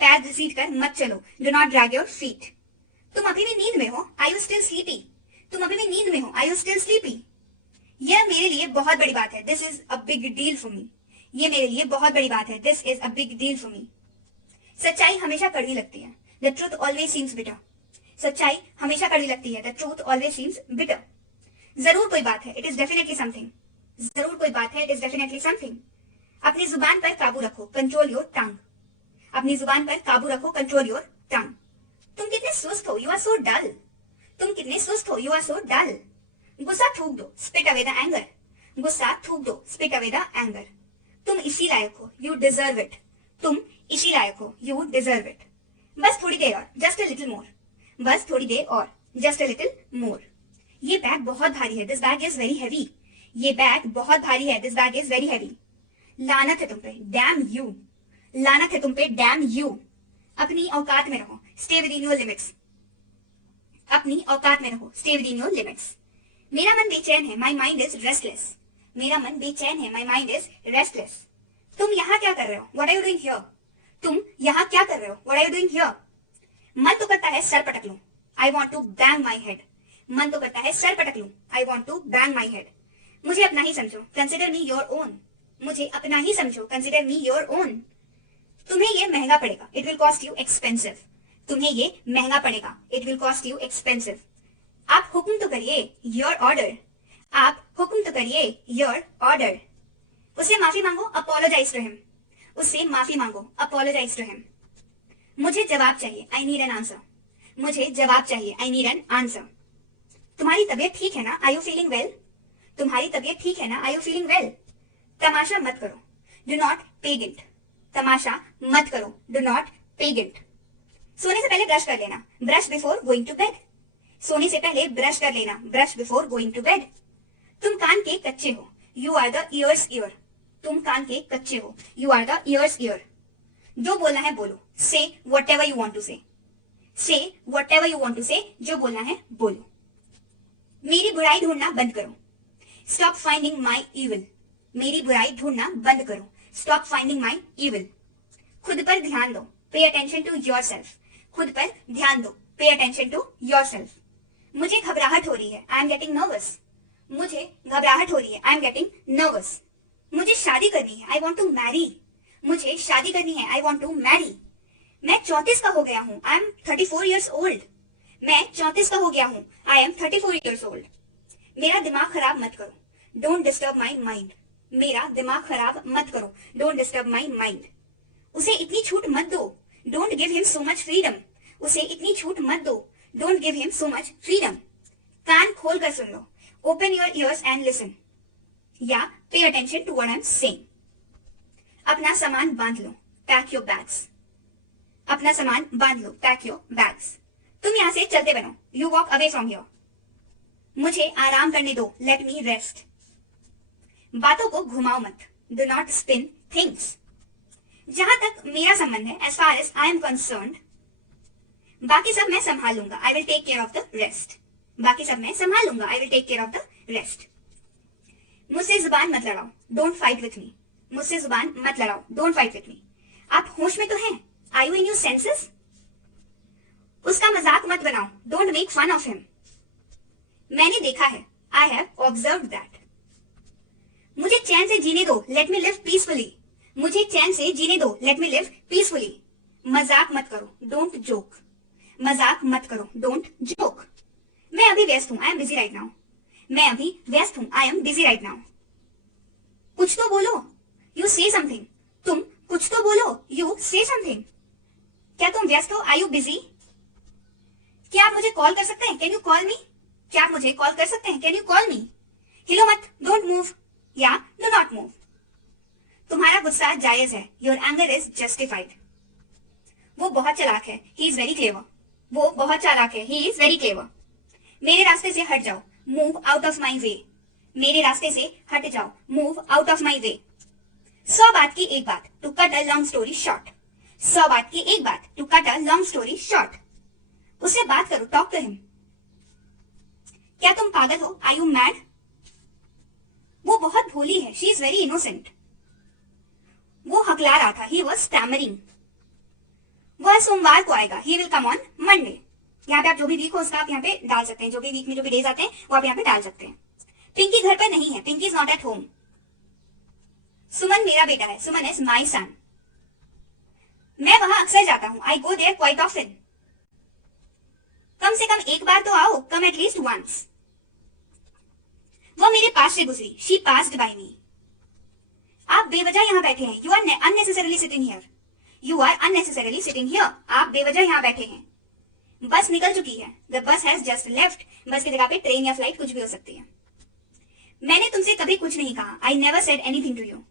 पैर घसीट कर मत चलो, do not drag your feet. तुम अभी भी नींद में हो, are you still sleepy? तुम अभी भी नींद में हो, are you still sleepy? यह मेरे लिए बहुत बड़ी बात है, this is a big deal for me. ये मेरे लिए बहुत बड़ी बात है, this is a big deal for me. सच्चाई हमेशा कड़वी लगती है, the truth always seems bitter. सच्चाई हमेशा कड़वी लगती है, the truth always seems bitter. जरूर कोई बात है, इट इज डेफिनेटली समथिंग। जरूर कोई बात है, इट इज डेफिनेटली समथिंग। अपनी जुबान पर काबू रखो, कंट्रोल योर टंग। अपनी जुबान पर काबू रखो, कंट्रोल योर टंग। तुम कितने सुस्त हो, यू आर सो डल। तुम कितने सुस्त हो, यू आर सो डल। गुस्सा थूक दो, स्पिट अवे द एंगर। गुस्सा थूक दो, स्पिट अवे द एंगर। तुम इसी लायक हो, यू डिजर्व इट। तुम इसी लायक हो, यू डिजर्व इट। बस थोड़ी देर और, जस्ट अ लिटिल मोर। बस थोड़ी देर और, जस्ट अ लिटिल मोर। ये बैग बहुत भारी है, this bag is very heavy. ये बैग बहुत भारी है, this bag is very heavy. लानत है तुम पे, डैम यू। लानत है तुम पे, डैम यू। अपनी औकात में रहो, stay within your limits. अपनी औकात में रहो, stay within your limits. मेरा मन बेचैन है, माई माइंड इज रेस्टलेस। मेरा मन बेचैन है, माई माइंड इज रेस्टलेस। तुम यहाँ क्या कर रहे हो, what are you doing here. तुम यहाँ क्या कर रहे हो, what are you doing here. मन तो करता है सर पटक लूं, I want to bang my head. मन तो करता है सर पटक लूं, I want to bang my head. मुझे अपना ही समझो, कंसिडर मी योर ओन। मुझे अपना ही समझो, कंसिडर मी योर ओन। तुम्हें ये महंगा पड़ेगा, it will cost you expensive. तुम्हें ये महंगा पड़ेगा, it will cost you expensive. आप हुक्म तो करिए, योर ऑर्डर। आप हुक्म तो करिए, योर ऑर्डर। उससे माफी मांगो, अपोलोजाइज टू हिम। उससे माफी मांगो, अपोलोजाइज टू हिम। मुझे जवाब चाहिए, आई नीड एन आंसर। मुझे जवाब चाहिए, आई नीड एन आंसर। तुम्हारी तबीयत ठीक है ना, आर यू फीलिंग वेल। तुम्हारी तबीयत ठीक है ना, आर यू फीलिंग वेल। तमाशा मत करो, डू नॉट पे गिल्ट। तमाशा मत करो, डू नॉट पे गिल्ट। सोने से पहले ब्रश कर लेना, brush before going to bed. सोने से पहले ब्रश कर लेना, brush before going to bed. तुम कान के कच्चे हो, you are the ears ear. तुम कान के कच्चे हो, you are the ears ear. जो बोलना है बोलो, say whatever you want to say. Say whatever you want to say, जो बोलना है बोलो। मेरी बुराई ढूंढना बंद करो, स्टॉप फाइंडिंग माई इविल। मेरी बुराई ढूंढना बंद करो, स्टॉप फाइंडिंग माई इविल। खुद पर ध्यान दो, पे अटेंशन टू योर सेल्फ। खुद पर ध्यान दो, पे अटेंशन टू योर सेल्फ। मुझे घबराहट हो रही है, आई एम गेटिंग नर्वस। मुझे घबराहट हो रही है, आई एम गेटिंग नर्वस। मुझे शादी करनी है, आई वॉन्ट टू मैरी। मुझे शादी करनी है, आई वॉन्ट टू मैरी। मैं 34 का हो गया हूँ, आई एम 34 ईयर्स ओल्ड। मैं 34 का हो गया हूँ, आई एम 34 ईयर्स ओल्ड। मेरा दिमाग खराब मत करो, डोंट डिस्टर्ब माई माइंड। मेरा दिमाग खराब मत करो, डोंट डिस्टर्ब माई माइंड। उसे इतनी छूट मत दो, don't give him so much freedom. उसे इतनी छूट मत दो, don't give him so much freedom. कान खोल कर सुन लो, open your ears and listen, या pay attention to what I am saying. अपना सामान बांध लो, पैक योर बैग्स। अपना सामान बांध लो, पैक योर बैग्स। तुम यहाँ से चलते बनो, you walk away from here. मुझे आराम करने दो, लेट मी रेस्ट। बातों को घुमाओ मत, डू नॉट स्पिन थिंग्स। जहां तक मेरा संबंध है, as far as I am concerned, बाकी सब मैं संभाल लूंगा, I will take care of the rest. बाकी सब मैं संभाल लूंगा, I will take care of the rest. मुझसे जुबान मत लड़ाओ, डोंट फाइट विथ मी। मुझसे जुबान मत लड़ाओ, डोंट फाइट विथ मी। आप होश में तो हैं, are you in your senses. उसका मजाक मत बनाओ, don't make fun of him. मैंने देखा है, आई हैव ऑब्जर्व्ड दैट। मुझे चैन से जीने दो, लेट मी लिव पीसफुली। मुझे चैन से जीने दो, लेट मी लिव पीसफुली। मजाक मत करो, डोंट जोक। मजाक मत करो, डोंट जोक। मैं अभी व्यस्त हूं, I am busy right now. मैं अभी व्यस्त हूं, I am busy right now. कुछ तो बोलो, यू से समथिंग। तुम कुछ तो बोलो, यू से समथिंग। क्या तुम व्यस्त हो, आर यू बिजी। क्या आप मुझे कॉल कर सकते हैं, कैन यू कॉल मी। क्या आप मुझे कॉल कर सकते हैं, कैन यू कॉल मी। हिलो मत, डोंट मूव, या डू नॉट मूव। तुम्हारा गुस्सा जायज है, योर एंगर इज जस्टिफाइड। वो बहुत चालाक है, ही इज वेरी क्लेवर। वो बहुत चालाक है, ही इज वेरी क्लेवर। मेरे रास्ते से हट जाओ, move out of my way. मेरे रास्ते से हट जाओ, move out of my way. 100 बात की एक बात, to cut a long story short. 100 बात की एक बात, to cut a long story short. उससे बात करो, टॉक टू हिम। क्या तुम पागल हो, आर यू मैड। वो बहुत भोली है, शी इज वेरी इनोसेंट। वो हकला रहा था, ही वॉज स्टैमरिंग। वह सोमवार को आएगा, he will come on Monday. यहाँ पे आप जो भी वीक हो उसका आप यहाँ पे डाल सकते हैं, जो भी वीक में जो भी डेज आते हैं वो आप यहाँ पे डाल सकते हैं। पिंकी घर पर नहीं है, Pinky is not at home. Suman मेरा बेटा है, सुमन इज माई सन। मैं वहां अक्सर जाता हूं, आई गो देयर क्वाइट ऑफन। कम से कम एक बार तो आओ, कम एट लीस्ट वंस। वह मेरे पास से गुजरी, शी पास्ड बाय मी। आप बेवजह यहाँ बैठे हैं, you are unnecessarily sitting here. You are unnecessarily sitting here, आप बेवजह यहाँ बैठे हैं। बस निकल चुकी है, the bus has just left. बस की जगह पे ट्रेन या फ्लाइट कुछ भी हो सकती है। मैंने तुमसे कभी कुछ नहीं कहा, I never said anything to you.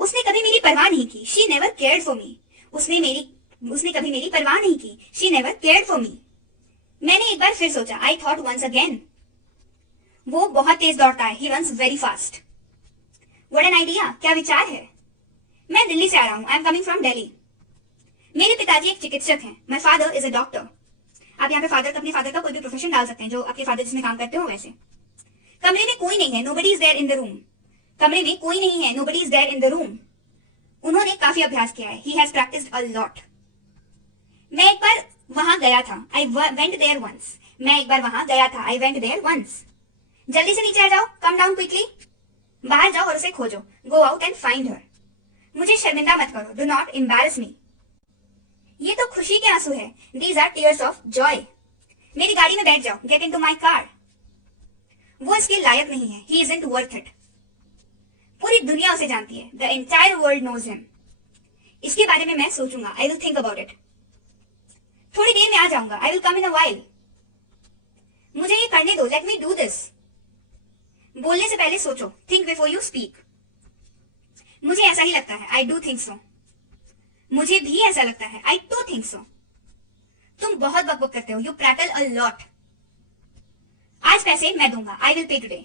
उसने कभी मेरी परवाह नहीं की, she never cared for me. उसने कभी मेरी परवाह नहीं की, she never cared for me. मैंने एक बार फिर सोचा, आई थॉट वंस अगेन। वो बहुत तेज दौड़ता है, he runs very fast. What an idea, क्या विचार है। मैं दिल्ली से आ रहा हूं, I am coming from Delhi. मेरे पिताजी एक चिकित्सक हैं, my father is a doctor. आप यहाँ पे अपने फादर का कोई भी प्रोफेशन डाल सकते हैं, जो आपके फादर जिसमें काम करते हो वैसे। कमरे में कोई नहीं है, nobody is there in the room. कमरे में कोई नहीं है, nobody is there in the room. उन्होंने काफी अभ्यास किया है, he has practised a lot. मैं एक बार वहां गया था, आई वेंट देयर वंस। मैं एक बार वहां गया था, आई वेंट देयर वंस। जल्दी से नीचे आ जाओ, कम डाउन क्विकली। बाहर जाओ और उसे खोजो, go out and find her. मुझे शर्मिंदा मत करो, डू नॉट एम्बैरस मी। ये तो खुशी के आंसू है, these are tears of joy. मेरी गाड़ी में बैठ जाओ, गेट इनटू माय कार। वो इसके लायक नहीं है, ही इजंट वर्थ इट। पूरी दुनिया उसे जानती है, the entire world knows him. इसके बारे में मैं सोचूंगा, I will think about it. थोड़ी देर में आ जाऊंगा, I will come in a while. मुझे ये करने दो, लेट मी डू दिस। बोलने से पहले सोचो, थिंक बिफोर यू स्पीक। मुझे ऐसा ही लगता है, आई डू थिंक सो। मुझे भी ऐसा लगता है, आई टू थिंक सो। तुम बहुत बकबक करते हो, यू प्रैटल अ लॉट। आज पैसे मैं दूंगा, आई विल पे टुडे।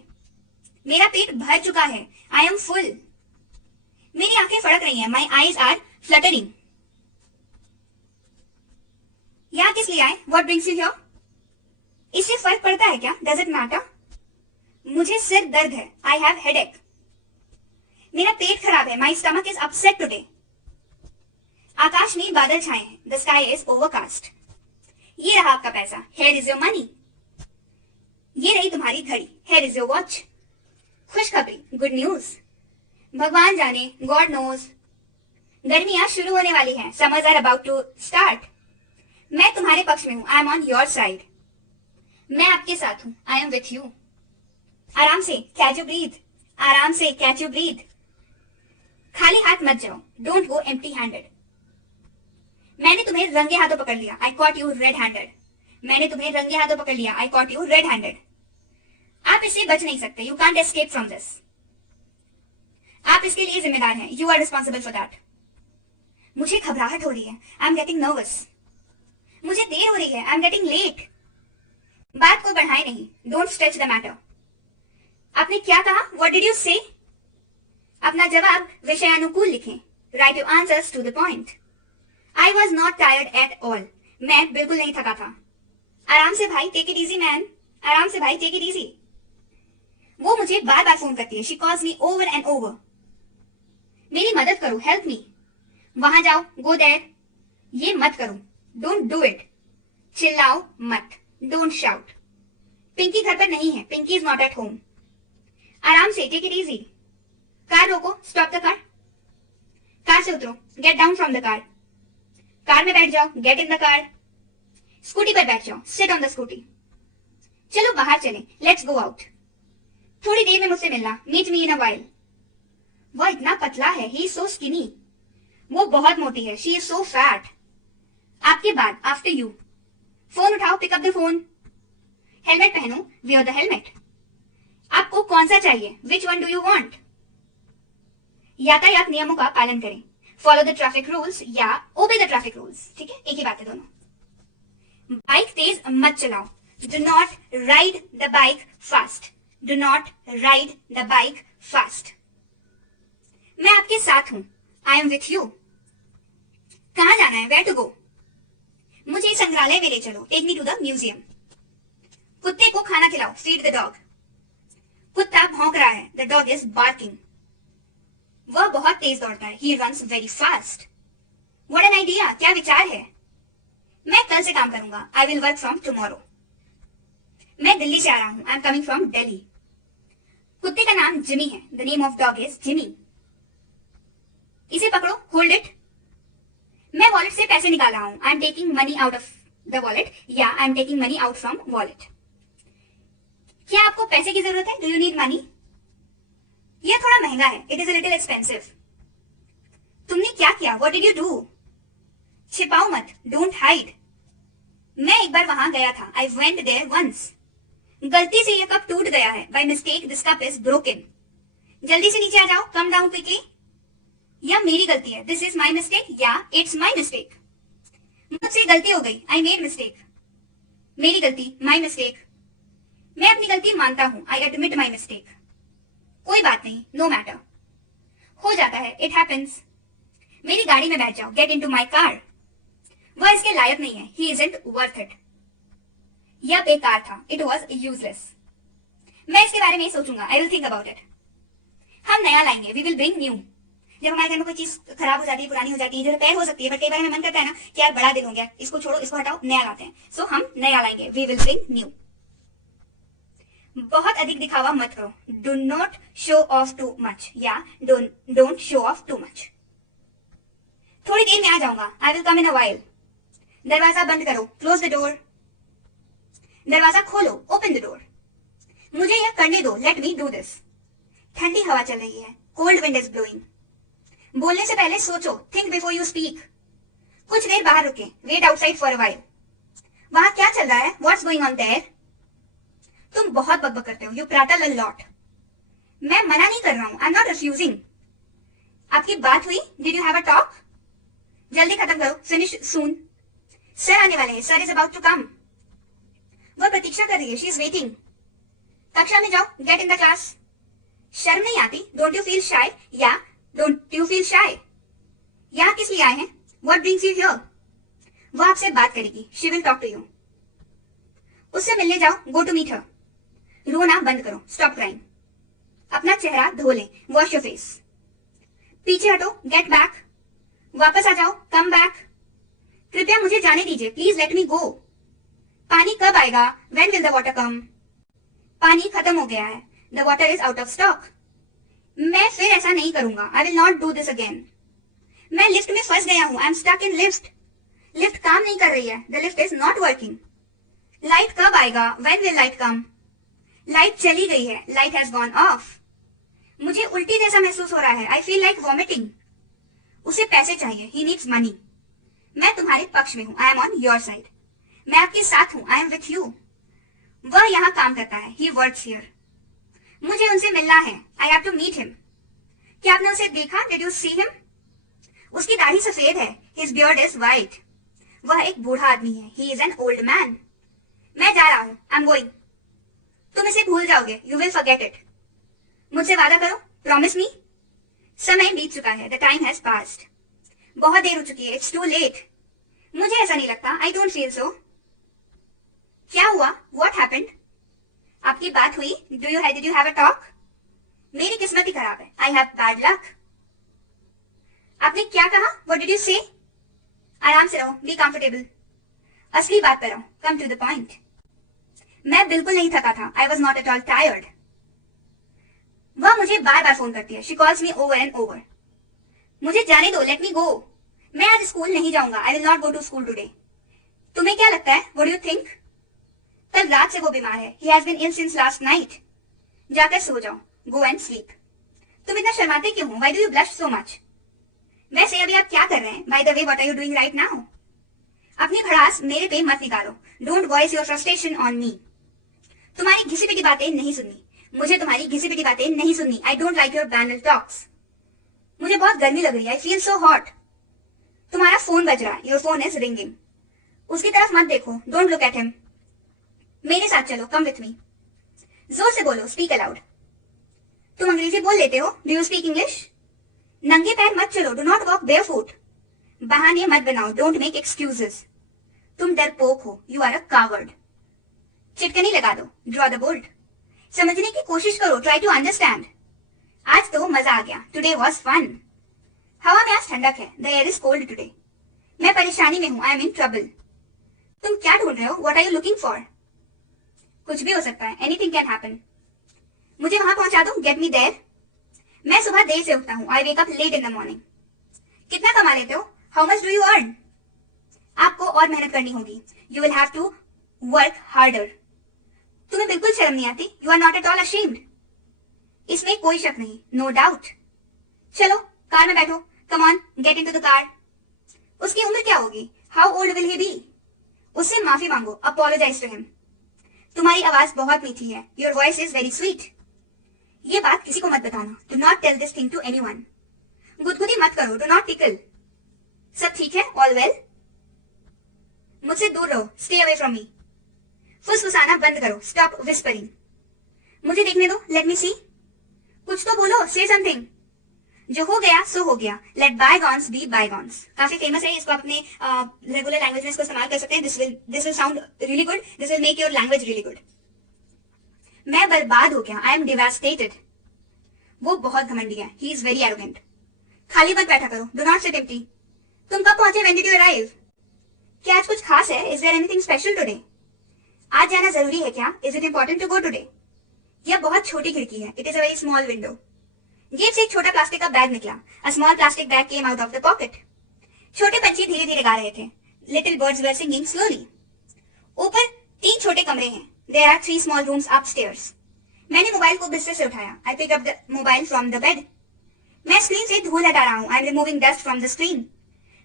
मेरा पेट भर चुका है, आई एम फुल। मेरी आंखें फड़क रही हैं, माई आईज आर फ्लटरिंग। यहां किस लिए आए, व्हाट ब्रिंग्स यू हियर। इससे फर्क पड़ता है क्या, डज इट मैटर। मुझे सिर दर्द है, आई हैव हेडेक। मेरा पेट खराब है, my stomach is upset today. आकाश में बादल छाए हैं, द स्काई इज ओवरकास्ट। ये रहा आपका पैसा, हेयर इज योर मनी। ये रही तुम्हारी घड़ी, हेयर इज योर वॉच। खुशखबरी, गुड न्यूज। भगवान जाने, गॉड नोज। गर्मियां शुरू होने वाली हैं, summers are about to start. मैं तुम्हारे पक्ष में हूं, I am on your side. मैं आपके साथ हूं, आई एम विथ यू। आराम से, कैच यू ब्रीथ। आराम से, कैच यू ब्रीथ। खाली हाथ मत जाओ, डोंट गो एम्प्टी हैंडेड। मैंने तुम्हें रंगे हाथों पकड़ लिया, I caught you red handed. मैंने तुम्हें रंगे हाथों पकड़ लिया, I caught you red handed. आप इससे बच नहीं सकते, you can't escape from this. आप इसके लिए जिम्मेदार हैं, you are responsible for that. मुझे घबराहट हो रही है, आई एम गेटिंग नर्वस। मुझे देर हो रही है, आई एम गेटिंग लेट। बात को बढ़ाए नहीं, डोंट स्ट्रेच द मैटर। आपने क्या कहा, व्हाट डिड यू से। अपना जवाब विषयानुकूल लिखें, write your answers to the point. I was not tired at all. मैं बिल्कुल नहीं थका था। आराम से भाई, टेक इट इजी मैन। आराम से भाई, टेक इट इजी। वो मुझे बार बार फोन करती है, she calls me over and over. मेरी मदद करो, हेल्प मी। वहां जाओ, गो देयर। ये मत करो, डोंट डू इट। चिल्लाओ मत, डोंट शाउट। पिंकी घर पर नहीं है, Pinky is not at home. आराम से, टेक इट इजी। कार रोको, स्टॉप द कार। कार से उतरो, get down from the car. Car में बैठ जाओ, get in the car. Scooty पर बैठ जाओ, सिट ऑन द स्कूटी। चलो बाहर चलें, लेट्स गो आउट। थोड़ी देर में मुझसे मिलना, meet me in a while. वह इतना पतला है, ही इज सो स्किनी। वो बहुत मोटी है, शी इज सो फैट। आपके बाद, आफ्टर यू। फोन उठाओ, pick up the phone. Helmet पहनो, वेयर द हेलमेट। आपको कौन सा चाहिए, which one do you want. यातायात नियमों का पालन करें, फॉलो द ट्रैफिक रूल्स या ओबे द ट्रैफिक रूल्स। ठीक है, एक ही बात है दोनों। बाइक तेज मत चलाओ, do not ride the bike fast. Do not ride the bike fast. मैं आपके साथ हूं, आई एम विथ यू। कहां जाना है, वेयर टू गो। मुझे संग्रहालय में ले चलो, take me to the museum. कुत्ते को खाना खिलाओ, फीड द डॉग। कुत्ता भौंक रहा है, द डॉग इज बार्किंग। वह बहुत तेज दौड़ता है, he runs very fast. What an idea, क्या विचार है। मैं कल से काम करूंगा, I will work from tomorrow. मैं दिल्ली से आ रहा हूं, I am coming from Delhi. कुत्ते का नाम जिमी है, the name of dog is Jimmy. इसे पकड़ो, होल्ड इट। मैं वॉलेट से पैसे निकाल रहा हूं, I am taking money out of the wallet या I am taking money out from wallet. क्या आपको पैसे की जरूरत है? Do you need money? यह थोड़ा महंगा है, it is a little expensive. तुमने क्या किया? What did you do? छिपाओ मत, डोंट हाइड। मैं एक बार वहां गया था, आई वेंट देयर वंस। गलती से यह कप टूट गया है, by mistake this cup is broken. जल्दी से नीचे आ जाओ, कम डाउन क्विकली। या मेरी गलती है, दिस इज माई मिस्टेक, या इट्स माई मिस्टेक। मुझसे गलती हो गई, आई मेड मिस्टेक। मेरी गलती, माई मिस्टेक। मैं अपनी गलती मानता हूं, आई एडमिट माई मिस्टेक। कोई बात नहीं, नो मैटर। हो जाता है, इट हैपेंस। मेरी गाड़ी में बैठ जाओ, गेट इनटू माई कार। वह इसके लायक नहीं है, ही इजंट वर्थ इट। यह बेकार था, इट वॉज यूजलेस। मैं इसके बारे में सोचूंगा, I will think about it. हम नया लाएंगे, वी विल ब्रिंग न्यू। जब हमारे घर में कोई चीज खराब हो जाती है, पुरानी हो जाती है, जो रिपेयर हो सकती है, बट कई बार हमें मन करता है ना कि यार बड़ा दिन हो गया, इसको छोड़ो, इसको हटाओ, नया लाते हैं। सो हम नया लाएंगे, वी विल ब्रिंग न्यू। बहुत अधिक दिखावा मत करो, do not show off too much, या don't show off too much. थोड़ी देर में आ जाऊंगा, I will come in a while. दरवाजा बंद करो, क्लोज द डोर। दरवाजा खोलो, ओपन द डोर। मुझे यह करने दो, लेट मी डू दिस। ठंडी हवा चल रही है, कोल्ड विंड इज ब्लोइंग। बोलने से पहले सोचो, थिंक बिफोर यू स्पीक। कुछ देर बाहर रुके, wait outside for a while. वहां क्या चल रहा है? What's going on there? तुम बहुत बकबक करते हो, यू प्रैटल अ लॉट। मैं मना नहीं कर रहा हूं, आई एम नॉट रिफ्यूजिंग। आपकी बात हुई? Did you have a talk? जल्दी खत्म करो, फिनिश सून। सर आने वाले हैं, sir is about to come. वह प्रतीक्षा कर रही है, शी इज वेटिंग। कक्षा में जाओ, गेट इन द क्लास। शर्म नहीं आती? डोंट यू फील शाय, या डोंट यू फील शाय? यहाँ किस लिए आए हैं? What brings you here? वो आपसे बात करेगी, she will talk to you. उससे मिलने जाओ, गो टू मीट हर। रोना बंद करो, स्टॉप क्राइंग। अपना चेहरा धो ले, वॉश योर फेस। पीछे हटो, गेट बैक। वापस आ जाओ, कम बैक। कृपया मुझे जाने दीजिए, प्लीज लेट मी गो। पानी कब आएगा? When will the water come? पानी खत्म हो गया है, the water is out of stock. मैं फिर ऐसा नहीं करूंगा, I will not do this again. मैं लिफ्ट में फंस गया हूं, I am stuck in lift. Lift काम नहीं कर रही है, the lift is not working. Light कब आएगा? When will light come? Light चली गई है, लाइट हैज गॉन ऑफ। मुझे उल्टी जैसा महसूस हो रहा है, आई फील लाइक वॉमिटिंग। उसे पैसे चाहिए, ही नीड्स मनी। मैं तुम्हारे पक्ष में हूं, I am on your side. मैं आपके साथ हूं, आई एम विथ यू। वह यहाँ काम करता है, ही वर्क्स हियर। मुझे उनसे मिलना है, I have to meet him. क्या आपने उसे देखा? Did you see him? उसकी दाढ़ी सफेद है, हिज बियर्ड इज व्हाइट। वह एक बूढ़ा आदमी है, he is an old man. मैं जा रहा हूं, आई एम गोइंग। तुम इसे भूल जाओगे, यू विल फॉरगेट इट। मुझसे वादा करो, प्रॉमिस मी। समय बीत चुका है, द टाइम हैज पास्ड। बहुत देर हो चुकी है, इट्स टू लेट। मुझे ऐसा नहीं लगता, आई डोंट फील सो। क्या हुआ? What happened? आपकी बात हुई? Did you have a talk? मेरी किस्मत ही खराब है, आई हैव बैड लक। आपने क्या कहा? व्हाट डिड यू से? आराम से रहो, बी कंफर्टेबल। असली बात पर आओ, कम टू द पॉइंट। मैं बिल्कुल नहीं थका था, I was not at all tired. वह मुझे बार बार फोन करती है, she calls me over and over. मुझे जाने दो, लेट मी गो। मैं आज स्कूल नहीं जाऊंगा, I will not go to school today. तुम्हें क्या लगता है? What do you think? कल रात से वो बीमार है, he has been ill since last night. जाकर सो जाओ, गो एंड स्लीप। तुम इतना शर्माते क्यों हो? Why do you blush so much? वैसे अभी आप क्या कर रहे हैं? By the way, what are you doing right now? अपनी भड़ास मेरे पे मत निकालो, don't voice your frustration on me. तुम्हारी घिसी पिटी बातें नहीं सुननी, मुझे तुम्हारी घिसी पिटी बातें नहीं सुननी। I don't like your banal talks. मुझे बहुत गर्मी लग रही है, आई फील सो हॉट। तुम्हारा फोन बज रहा है, योर फोन इज रिंगिंग। उसकी तरफ मत देखो, डोंट लुक एट हिम। मेरे साथ चलो, कम विथ मी। जोर से बोलो, स्पीक अलाउड। तुम अंग्रेजी बोल लेते हो? Do you speak English? नंगे पैर मत चलो, डू नॉट वॉक बेयरफुट। बहाने मत बनाओ, डोंट मेक एक्सक्यूजेस। तुम डरपोक हो, यू आर अ कावर्ड। चिटकनी लगा दो, ड्रॉ द बोल्ट। समझने की कोशिश करो, ट्राई टू अंडरस्टैंड। आज तो मजा आ गया, टुडे वॉज फन। हवा में आज ठंडक है, the air is cold today. मैं परेशानी में हूं, आई एम इन ट्रबल। तुम क्या ढूंढ रहे हो? What are you looking for? कुछ भी हो सकता है, एनीथिंग कैन हैपन। मुझे वहां पहुंचा दो, गेट मी देयर। मैं सुबह देर से उठता हूँ, I wake up late in the morning. कितना कमा लेते हो? How much do you earn? आपको और मेहनत करनी होगी. You will have to work harder. तुम्हें बिल्कुल शर्म नहीं आती? You are not at all ashamed. इसमें कोई शक नहीं, नो डाउट. चलो कार में बैठो. Come on, get into the car. उसकी उम्र क्या होगी? How old will he be? उससे माफी मांगो, अपोलोजाइज टू हिम. तुम्हारी आवाज बहुत मीठी है. Your voice is very sweet. ये बात किसी को मत बताना. Do not tell this thing to anyone. गुदगुदी मत करो. Do not tickle. सब ठीक है? All well? मुझसे दूर रहो. Stay away from me. फुसफुसाना बंद करो. Stop whispering. मुझे देखने दो. Let me see. कुछ तो बोलो. से समथिंग. जो हो गया सो हो गया. Let bygones be bygones. काफी फेमस है. इसको अपने रेगुलर लैंग्वेज में इसको इस्तेमाल कर सकते हैं. This will sound really good. This will make your language really good. मैं बर्बाद हो गया. I am devastated. वो बहुत घमंडी है. He is very arrogant. खाली मत बैठा करो. Do not sit empty. तुम कब पहुंचे? When did you arrive? क्या आज कुछ खास है? Is there anything special today? आज जाना जरूरी है क्या? Is it important to go today? यह बहुत छोटी खिड़की है. It is a very small window. जेब से एक छोटा प्लास्टिक का बैग निकला. A small plastic bag came out of the pocket. छोटे पंछी धीरे धीरे गा रहे थे. Little birds were singing slowly. ऊपर 3 छोटे कमरे हैं. There are 3 small rooms upstairs. मैंने मोबाइल को बिस्तर से उठाया. I pick up the mobile from the bed. मैं स्क्रीन से धूल हटा रहा हूँ. I M removing dust from the screen.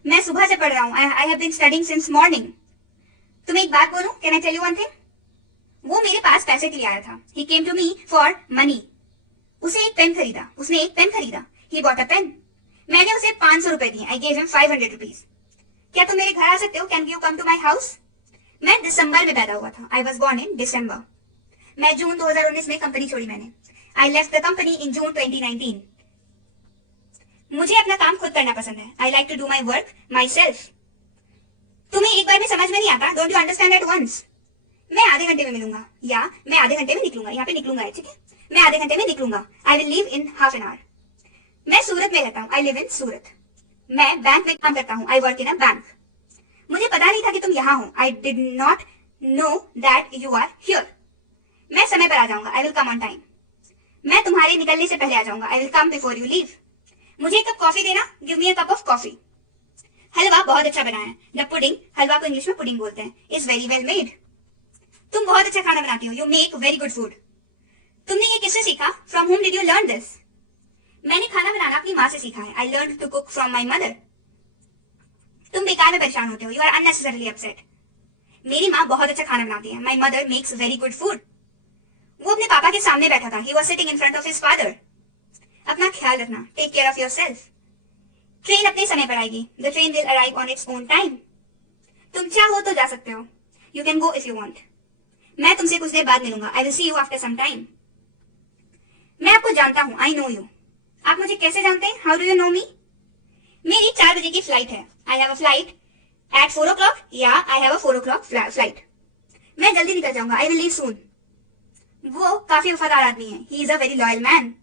मैं सुबह से पढ़ रहा हूँ. I have been studying since morning. तुम्हें एक बात बोलूं? Can I tell you one thing? वो मेरे पास पैसे के लिए आया था. He came to me for money. उसने एक पेन खरीदा. He bought a pen. मैंने उसे 500 रुपए दिए. I gave him 500 rupees. क्या तुम मेरे घर आ सकते हो? Can you come to my house? मैं दिसंबर में पैदा हुआ था. I was born in December. मैं जून 2019 में कंपनी छोड़ी मैंने. I left the company in June 2019. मुझे अपना काम खुद करना पसंद है. I like to do my work myself. तुम्हें एक बार में समझ में नहीं आता? Don't you understand at once? मैं आधे घंटे में मिलूंगा या मैं आधे घंटे में निकलूंगा. यहाँ पे निकलूंगा है, ठीक है? मैं आधे घंटे में निकलूंगा. I will leave in half an hour. मैं सूरत में रहता हूँ. I live in Surat. मैं बैंक में काम करता हूँ. I work in a bank. मुझे पता नहीं था कि तुम यहाँ हो. I did not know that you are here. मैं समय पर आ जाऊंगा. I will come on time. मैं तुम्हारे निकलने से पहले आ जाऊंगा. I will come before you leave. मुझे एक कप कॉफी देना. Give me a cup of coffee. हलवा बहुत अच्छा बना है. द पुडिंग, हलवा को इंग्लिश में पुडिंग बोलते हैं, इज वेरी वेल मेड. तुम बहुत अच्छा खाना बनाती हो. You make very good food. तुमने ये किससे सीखा? From home did you learn this? मैंने खाना बनाना अपनी माँ से सीखा है. I learn to cook from my mother. तुम बेकार में परेशान होते हो. You are unnecessarily upset. मेरी माँ बहुत अच्छा खाना बनाती है. My mother makes very good food. वो अपने पापा के सामने बैठा था. He was sitting in front of his father. अपना ख्याल रखना. Take care of your self. Train अपने समय पर आएगी. The train will arrive on its own time. तुम चाहो तो जा सकते हो. You can go if you want. मैं तुमसे कुछ देर बाद मिलूंगा. I will see you after some time. मैं आपको जानता हूँ. I know you. आप मुझे कैसे जानते हैं? How do you know me? मेरी 4 बजे की फ्लाइट है. I have a flight eight 4 o'clock या आई हैव अ 4 o'clock फ्लाइट. मैं जल्दी निकल जाऊंगा. आई विल लीव सून. वो काफी वफादार आदमी है. He is a very loyal man.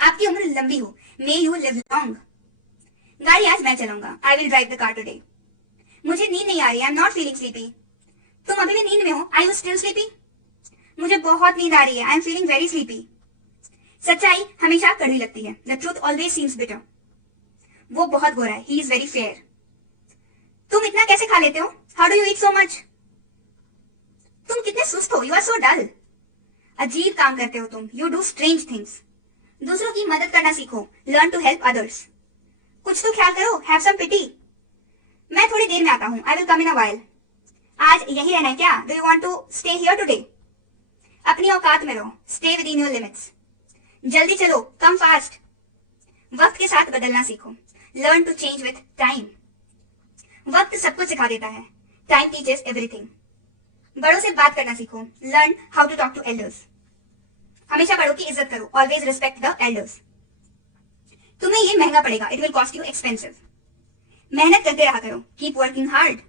आपकी उम्र लंबी हो. May you live long. गाड़ी आज मैं चलाऊंगा. I will drive the car today. मुझे नींद नहीं आ रही. आई एम नॉट फीलिंग स्लीपी. तुम अभी भी नींद में हो? आई यू स्टिल स्लीपी? मुझे बहुत नींद आ रही है. I am feeling very sleepy. सच्चाई हमेशा कड़वी लगती है. The truth always seems bitter. वो बहुत गोरा है. He is very fair. तुम इतना कैसे खा लेते हो? How do you eat so much? तुम कितने सुस्त हो. You are so dull. अजीब काम करते हो तुम. You do strange things. दूसरों की मदद करना सीखो. Learn to help others. कुछ तो ख्याल करो. Have some pity. मैं थोड़ी देर में आता हूँ. I will come in a while. आज यही रहना है क्या? Do you want to stay here today? अपनी औकात में रहो. Stay within your limits. जल्दी चलो. Come fast. वक्त के साथ बदलना सीखो. Learn to change with time. वक्त सब कुछ सिखा देता है. Time teaches everything. बड़ों से बात करना सीखो. Learn how to talk to elders. हमेशा बड़ों की इज्जत करो. Always respect the elders. तुम्हें ये महंगा पड़ेगा. It will cost you expensive. मेहनत करते रहा करो. Keep working hard.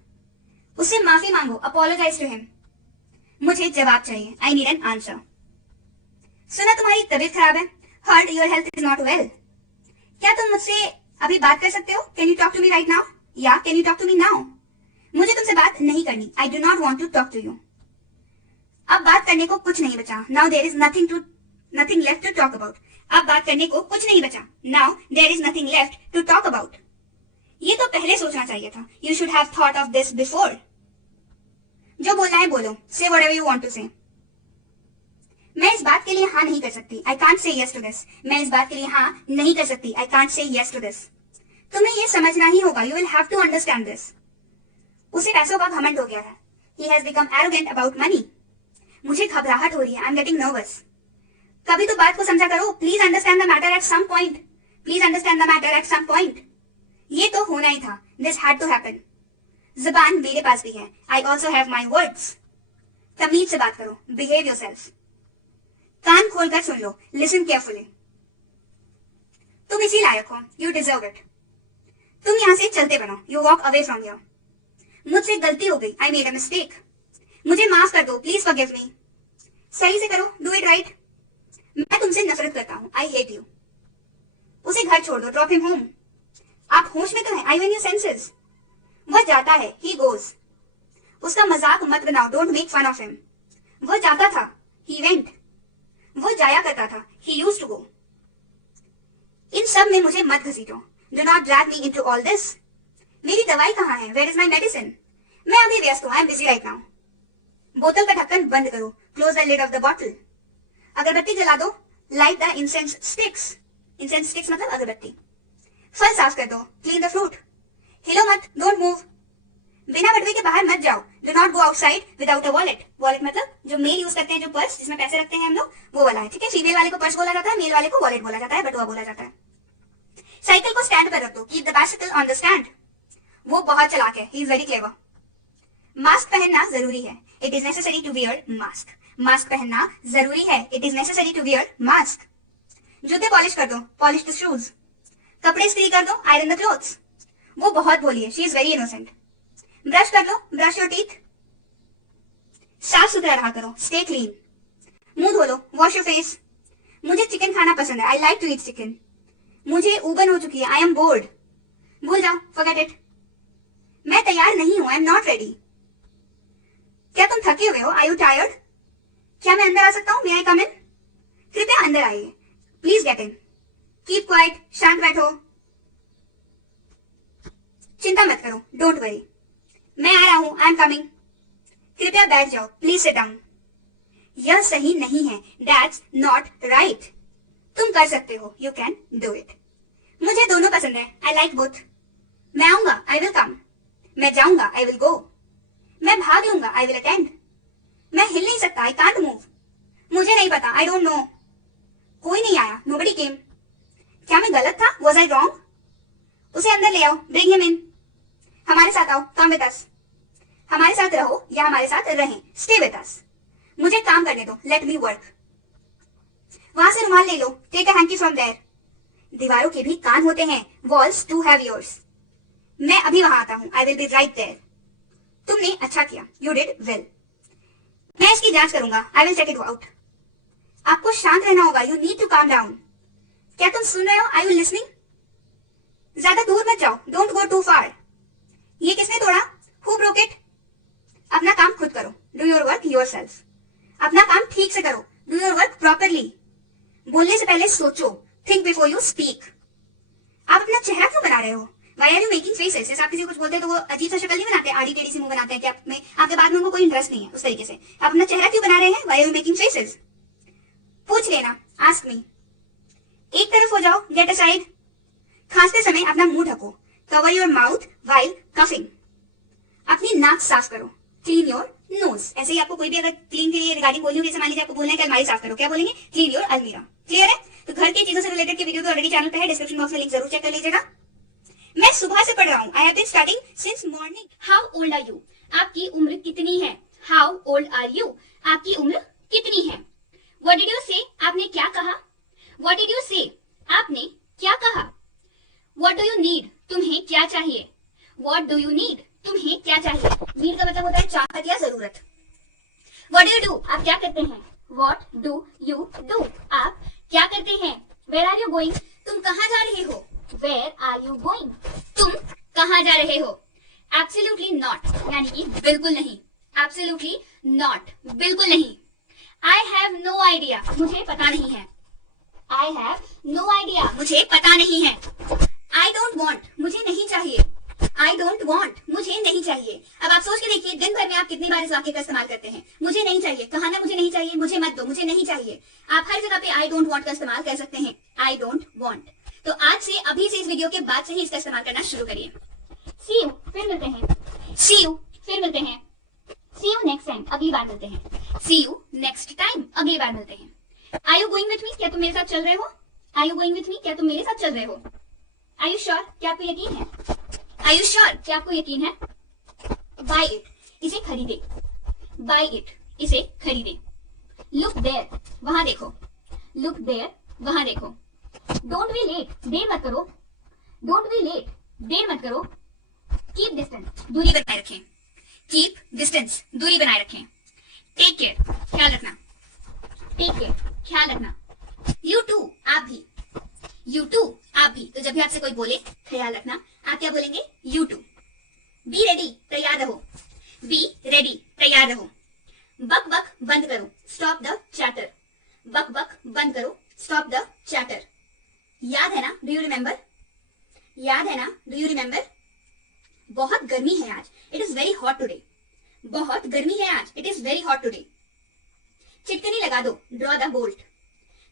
उससे माफी मांगो. Apologise to him. मुझे जवाब चाहिए. I need an answer. सुना तुम्हारी तबीयत खराब है. Heard your health is not well. क्या तुम मुझसे अभी बात कर सकते हो? Can you talk to me right now? या can you talk to me now? मुझे तुमसे बात नहीं करनी. I do not want to talk to you. अब बात करने को कुछ नहीं बचा. Now there is nothing left to talk about. अब बात करने को कुछ नहीं बचा. Now there is nothing left to talk about. ये तो पहले सोचना चाहिए था. You should have thought of this before. जो बोलना है बोलो. Say whatever you want to say. मैं इस बात के लिए हाँ नहीं कर सकती. I can't say yes to this. मैं इस बात के लिए हाँ नहीं कर सकती. I can't say yes to this. तुम्हें ये समझना ही होगा. You will have to understand this. उसे पैसों का घमंड हो गया है. He has become arrogant about money. मुझे घबराहट हो रही है. I'm getting nervous. कभी तो बात को समझा करो. Please understand the matter at some point. Please understand the matter at some point. ये तो होना ही था. This had to happen. ज़बान मेरे पास भी है. I also have my words. तमीज से बात करो. Behave yourself. कान खोलकर सुन लो. Listen carefully. तुम इसी लायक हो. You deserve it. तुम यहाँ से चलते बनो. You walk away from here. मुझसे गलती हो गई. I made a mistake. मुझे माफ कर दो. Please forgive me. सही से करो. Do it right. मैं तुमसे नफरत करता हूँ. I hate you. उसे घर छोड़ दो. Drop him home. आप होश में तो हैं. Are you in your senses? वह जाता है. He goes. उसका मजाक मत बनाओ. Don't make fun of him. वह जाता था. He went. वो जाया करता था. He used to go. इन सब में मुझे मत घसीटो. Do not drag me into all this. मेरी दवाई कहाँ है? Where is my medicine? मैं अभी व्यस्त हूँ. I am busy right now. बोतल का ढक्कन बंद करो. Close the lid of the bottle. अगरबत्ती जला दो. Light the incense sticks. Incense sticks मतलब अगरबत्ती. फल साफ कर दो. Clean the fruit. हिलो मत. Don't move. बिना बटुए के बाहर मत जाओ. Do not go outside without a wallet. Wallet मतलब जो मेल यूज करते हैं, जो पर्स जिसमें पैसे रखते हैं हम लोग, वो वाला है. ठीक है. फीमेल वाले को पर्स बोला जाता है. मेल वाले को वॉलेट बोला जाता है. बटुआ बोला जाता है. साइकिल को स्टैंड पर रख दो. Keep the bicycle on the stand. वो बहुत चालाक है. He is very clever. Mask पहनना जरूरी है. It is necessary to wear mask. Mask पहनना जरूरी है. It is necessary to wear mask. जूते पॉलिश कर दो. Polish the shoes. कपड़े इस्त्री कर दो. Iron the clothes. वो बहुत भोली है. She is very innocent. Brush कर लो. Brush your teeth. साफ सुथरा रहा करो. Stay clean. मुंह धो लो. Wash your face. मुझे चिकन खाना पसंद है. I like to eat chicken. मुझे उबन हो चुकी है. I am bored. भूल जाओ. Forget it. मैं तैयार नहीं हूं. I am not ready. क्या तुम थके हुए हो? Are you tired? क्या मैं अंदर आ सकता हूं? May I come in? कृपया अंदर आइए. Please get in. Keep quiet. शांत बैठो. चिंता मत करो. Don't worry. मैं आ रहा हूं. I am coming. कृपया बैठ जाओ. Please sit down. यह सही नहीं है. That's not right. तुम कर सकते हो. You can do it. मुझे दोनों पसंद है. I like both. मैं आऊंगा. I will come. मैं जाऊंगा. I will go. मैं भाग लूंगा. I will attend. मैं हिल नहीं सकता. I can't move. मुझे नहीं पता. I don't know. कोई नहीं आया. Nobody came. क्या मैं गलत था? Was I wrong? उसे अंदर ले आओ. Bring him in. हमारे साथ आओ. Come with us. हमारे साथ रहो या हमारे साथ रहें. Stay with us. मुझे काम करने दो. Let me work. वहां से रुमाल ले लो. Take a hanky from there. दीवारों के भी कान होते हैं. Walls do have ears. मैं अभी वहां आता हूं. I will be right there. तुमने अच्छा किया. You did well. मैं इसकी जांच करूंगा. I will check it out. आपको शांत रहना होगा. You need to calm down. क्या तुम सुन रहे हो? Are you listening? ज्यादा दूर मत जाओ. Don't go too far. ये किसने तोड़ा? Who broke it? अपना काम खुद करो. Do your work yourself. अपना काम ठीक से करो. Do your work properly. बोलने से पहले सोचो. Think before you speak. आप अपना चेहरा क्यों बना रहे हो? Why are you making faces? जैसे आप किसी को कुछ बोलते हैं तो वो अजीब सा शक्ल नहीं बनाते. आड़ी टेढ़ी सी मुंह बनाते हैं कि आपके बात में उनको कोई इंटरेस्ट नहीं है. उस तरीके से आप अपना चेहरा क्यों बना रहे हैं? Why are you making faces? पूछ लेना. Ask me. एक तरफ हो जाओ. Get aside. खांसते समय अपना मुंह ढको. Cover your mouth while coughing. अपनी नाक साफ करो. Clean your nose. ऐसे ही आपको कोई भी अगर क्लीन के लिए रिगार्डिंग बोलनी हो, जैसे मान लीजिए आपको बोलना है कि अलमारी साफ करो, क्या बोलेंगे? Clean your almirah. क्लियर है? तो घर की चीजों से रिलेटेड की वीडियो तो ऑलरेडी चैनल पे है. डिस्क्रिप्शन बॉक्स में लिंक जरूर चेक कर लीजिएगा. मैं सुबह से पढ़ रहा हूँ. I have been studying since morning. How old are you? आपकी उम्र कितनी है? How old are you? आपकी उम्र कितनी है? What did you say? आपने क्या कहा? What did you say? आपने क्या कहा? What do you need? तुम्हें क्या चाहिए? What do you need? तुम्हें क्या चाहिए? नीड का मतलब होता है चाहत या जरूरत. What do you do? आप क्या करते हैं? What do you do? आप क्या करते हैं? Where are you going? तुम कहाँ जा रहे हो? Where are you going? तुम कहाँ जा रहे हो? Absolutely not. यानी कि बिल्कुल नहीं. Absolutely not. बिल्कुल नहीं. I have no idea. मुझे पता नहीं है. I have no idea. मुझे पता नहीं है. आई डोंट वॉन्ट, मुझे नहीं चाहिए। आई डोंट वॉन्ट, मुझे नहीं चाहिए। अब आप सोच के देखिए दिन भर में आप कितनी बार इस वाक्य का इस्तेमाल करते हैं। मुझे नहीं चाहिए, कहा ना मुझे नहीं चाहिए, मुझे मत दो, मुझे नहीं चाहिए। आप हर जगह पे आई डोंट वॉन्ट का इस्तेमाल कर सकते हैं, आई डोंट वॉन्ट। तो आज से, अभी से, इस वीडियो के बाद से ही इसका इस्तेमाल करना शुरू करिए। सी यू, फिर मिलते हैं। सी यू, फिर मिलते हैं। सी यू नेक्स्ट टाइम, अगली बार मिलते हैं। सी यू नेक्स्ट टाइम, अगली बार मिलते हैं। Are you going with me, क्या तुम मेरे साथ चल रहे हो? Are you going with me, क्या तुम मेरे साथ चल रहे हो? आर यू श्योर, क्या आपको यकीन है? आर यू श्योर, क्या आपको यकीन है? बाय इट, इसे खरीदे। बाय इट, इसे खरीदे। लुक देयर, वहां देखो। लुक देयर, वहां देखो। डोंट बी लेट, देर मत करो। डोंट बी लेट, देर मत करो। कीप डिस्टेंस, दूरी बनाए रखें। कीप डिस्टेंस, दूरी बनाए रखें। टेक केयर, ख्याल रखना। टेक केयर, ख्याल रखना। यू टू, आप भी। यू टू, आप भी। तो जब भी आपसे कोई बोले ख्याल रखना, आप क्या बोलेंगे? You to. बी रेडी, तैयार रहो। बी रेडी, तैयार रहो। बक बक बंद करो, स्टॉप द चैटर। बक बक बंद करो, स्टॉप द चैटर। याद है ना, डू यू रिमेंबर? याद है ना, डू यू रिमेंबर? बहुत गर्मी है आज, it is very hot today. बहुत गर्मी है आज, it is very hot today. चिटकनी लगा दो, ड्रॉ द बोल्ट।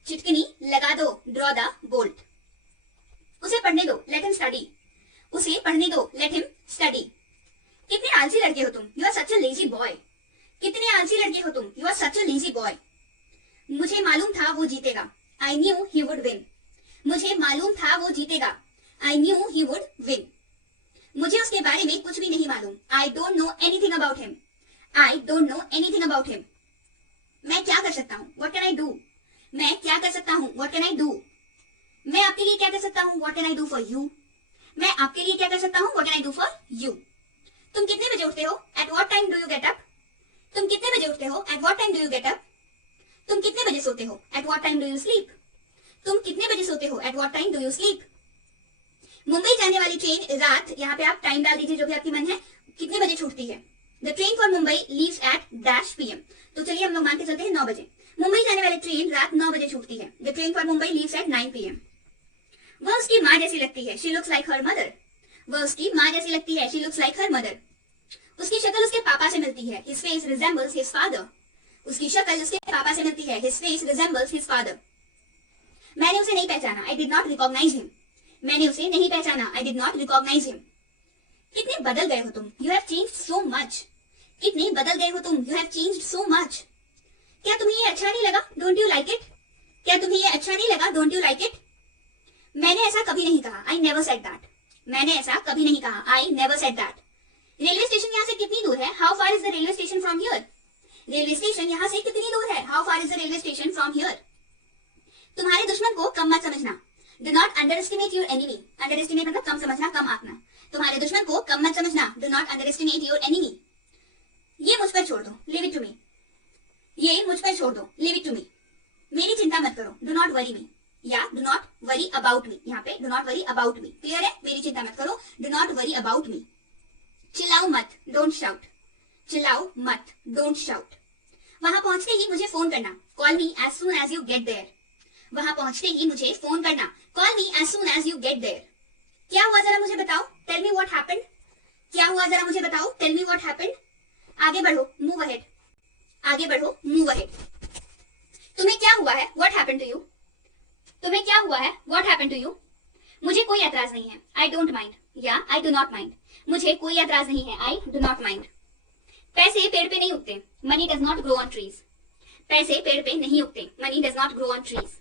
चिटकनी लगा दो, ड्रॉ द बोल्ट। उसे पढ़ने दो, लेट हिम स्टडी। उसे पढ़ने दो, लेट हिम स्टडी। कितने आलसी लड़के हो तुम, you are such a lazy boy. कितने आलसी लड़के हो तुम, you are such a lazy boy. मुझे मालूम था वो जीतेगा, I knew he would win. मुझे मालूम था वो जीतेगा, I knew he would win. मुझे उसके बारे में कुछ भी नहीं मालूम, I don't know anything about him. I don't know anything about him. मैं क्या कर सकता हूँ, व्हाट कैन आई डू? मैं क्या कर सकता हूँ, व्हाट कैन आई डू? मैं आपके लिए क्या कर सकता हूँ, what can I do for you? मैं आपके लिए क्या कर सकता हूँ, what can I do for you? तुम कितने बजे उठते हो, at what time do you get up? तुम कितने बजे उठते हो, at what time do you get up? तुम कितने बजे सोते हो, at what time do you sleep? तुम कितने बजे सोते हो, at what time do you sleep? Mumbai जाने वाली ट्रेन रात, यहाँ पे आप टाइम डाल दीजिए जो भी आपकी मन है, कितने बजे छूटती है? The train for Mumbai leaves eight dash PM. तो चलिए हम लोग मान के चलते हैं 9 बजे। मुंबई जाने वाली ट्रेन रात 9 बजे छूटती है। The train for Mumbai leaves at 9 PM. वह उसकी माँ जैसी लगती है, she looks like her mother. वह उसकी माँ जैसी लगती है, she looks like her mother. उसकी शक्ल उसके पापा से मिलती है, his face resembles his father. उसकी शक्ल उसके पापा से मिलती है, his face resembles his father. मैंने उसे नहीं पहचाना, I did not recognise him. मैंने उसे नहीं पहचाना, I did not recognise him. कितने बदल गए हो तुम, you have changed so much. कितने बदल गए हो तुम, you have changed so much. क्या तुम्हें ये अच्छा नहीं लगा, डोंट यू लाइक इट? क्या तुम्हें ये अच्छा नहीं लगा, डोंट यू लाइक इट? मैंने ऐसा कभी नहीं कहा, आई नेवर सेड दैट। मैंने ऐसा कभी नहीं कहा, I never said that. Railway station यहाँ से कितनी दूर है, how far is the railway station from here? Railway station यहाँ से कितनी दूर है, how far is the railway station from here? तुम्हारे दुश्मन को कम मत समझना, do not under estimate your enemy. Under estimate मतलब कम समझना, कम आंकना। तुम्हारे दुश्मन को कम मत समझना, do not under estimate your enemy. ये मुझ पर छोड़ दो, लीव इट टू मी। ये मुझ पर छोड़ दो, लीव इट टू मी। मेरी चिंता मत करो, डू नॉट वरी मी, या do not worry about me. यहाँ पे do not worry about me, clear है? मेरी चिंता मत करो, do not worry about me. चिल्लाओ मत, डोंट शाउट। चिल्लाओ मत, डोंट शाउट। वहां पहुंचते ही मुझे फोन करना, call me as soon as you get there. वहां पहुंचते ही मुझे फोन करना, call me as soon as you get there. क्या हुआ जरा मुझे बताओ, टेल मी व्हाट हैपेंड। क्या हुआ जरा मुझे बताओ, टेल मी व्हाट हैपेंड। आगे बढ़ो, मूव अहेड। आगे बढ़ो, मूव अहेड। तुम्हें क्या हुआ है, व्हाट हैपेंड टू यू? तुम्हें क्या हुआ है, व्हाट हैपेंड टू यू? मुझे कोई ऐतराज नहीं है, आई डोंट माइंड, या आई डू नॉट माइंड। मुझे कोई ऐतराज नहीं है, आई डू नॉट माइंड। पैसे पेड़ पे नहीं उगते, money does not grow on trees. पैसे पेड़ पे नहीं उगते, money does not grow on trees.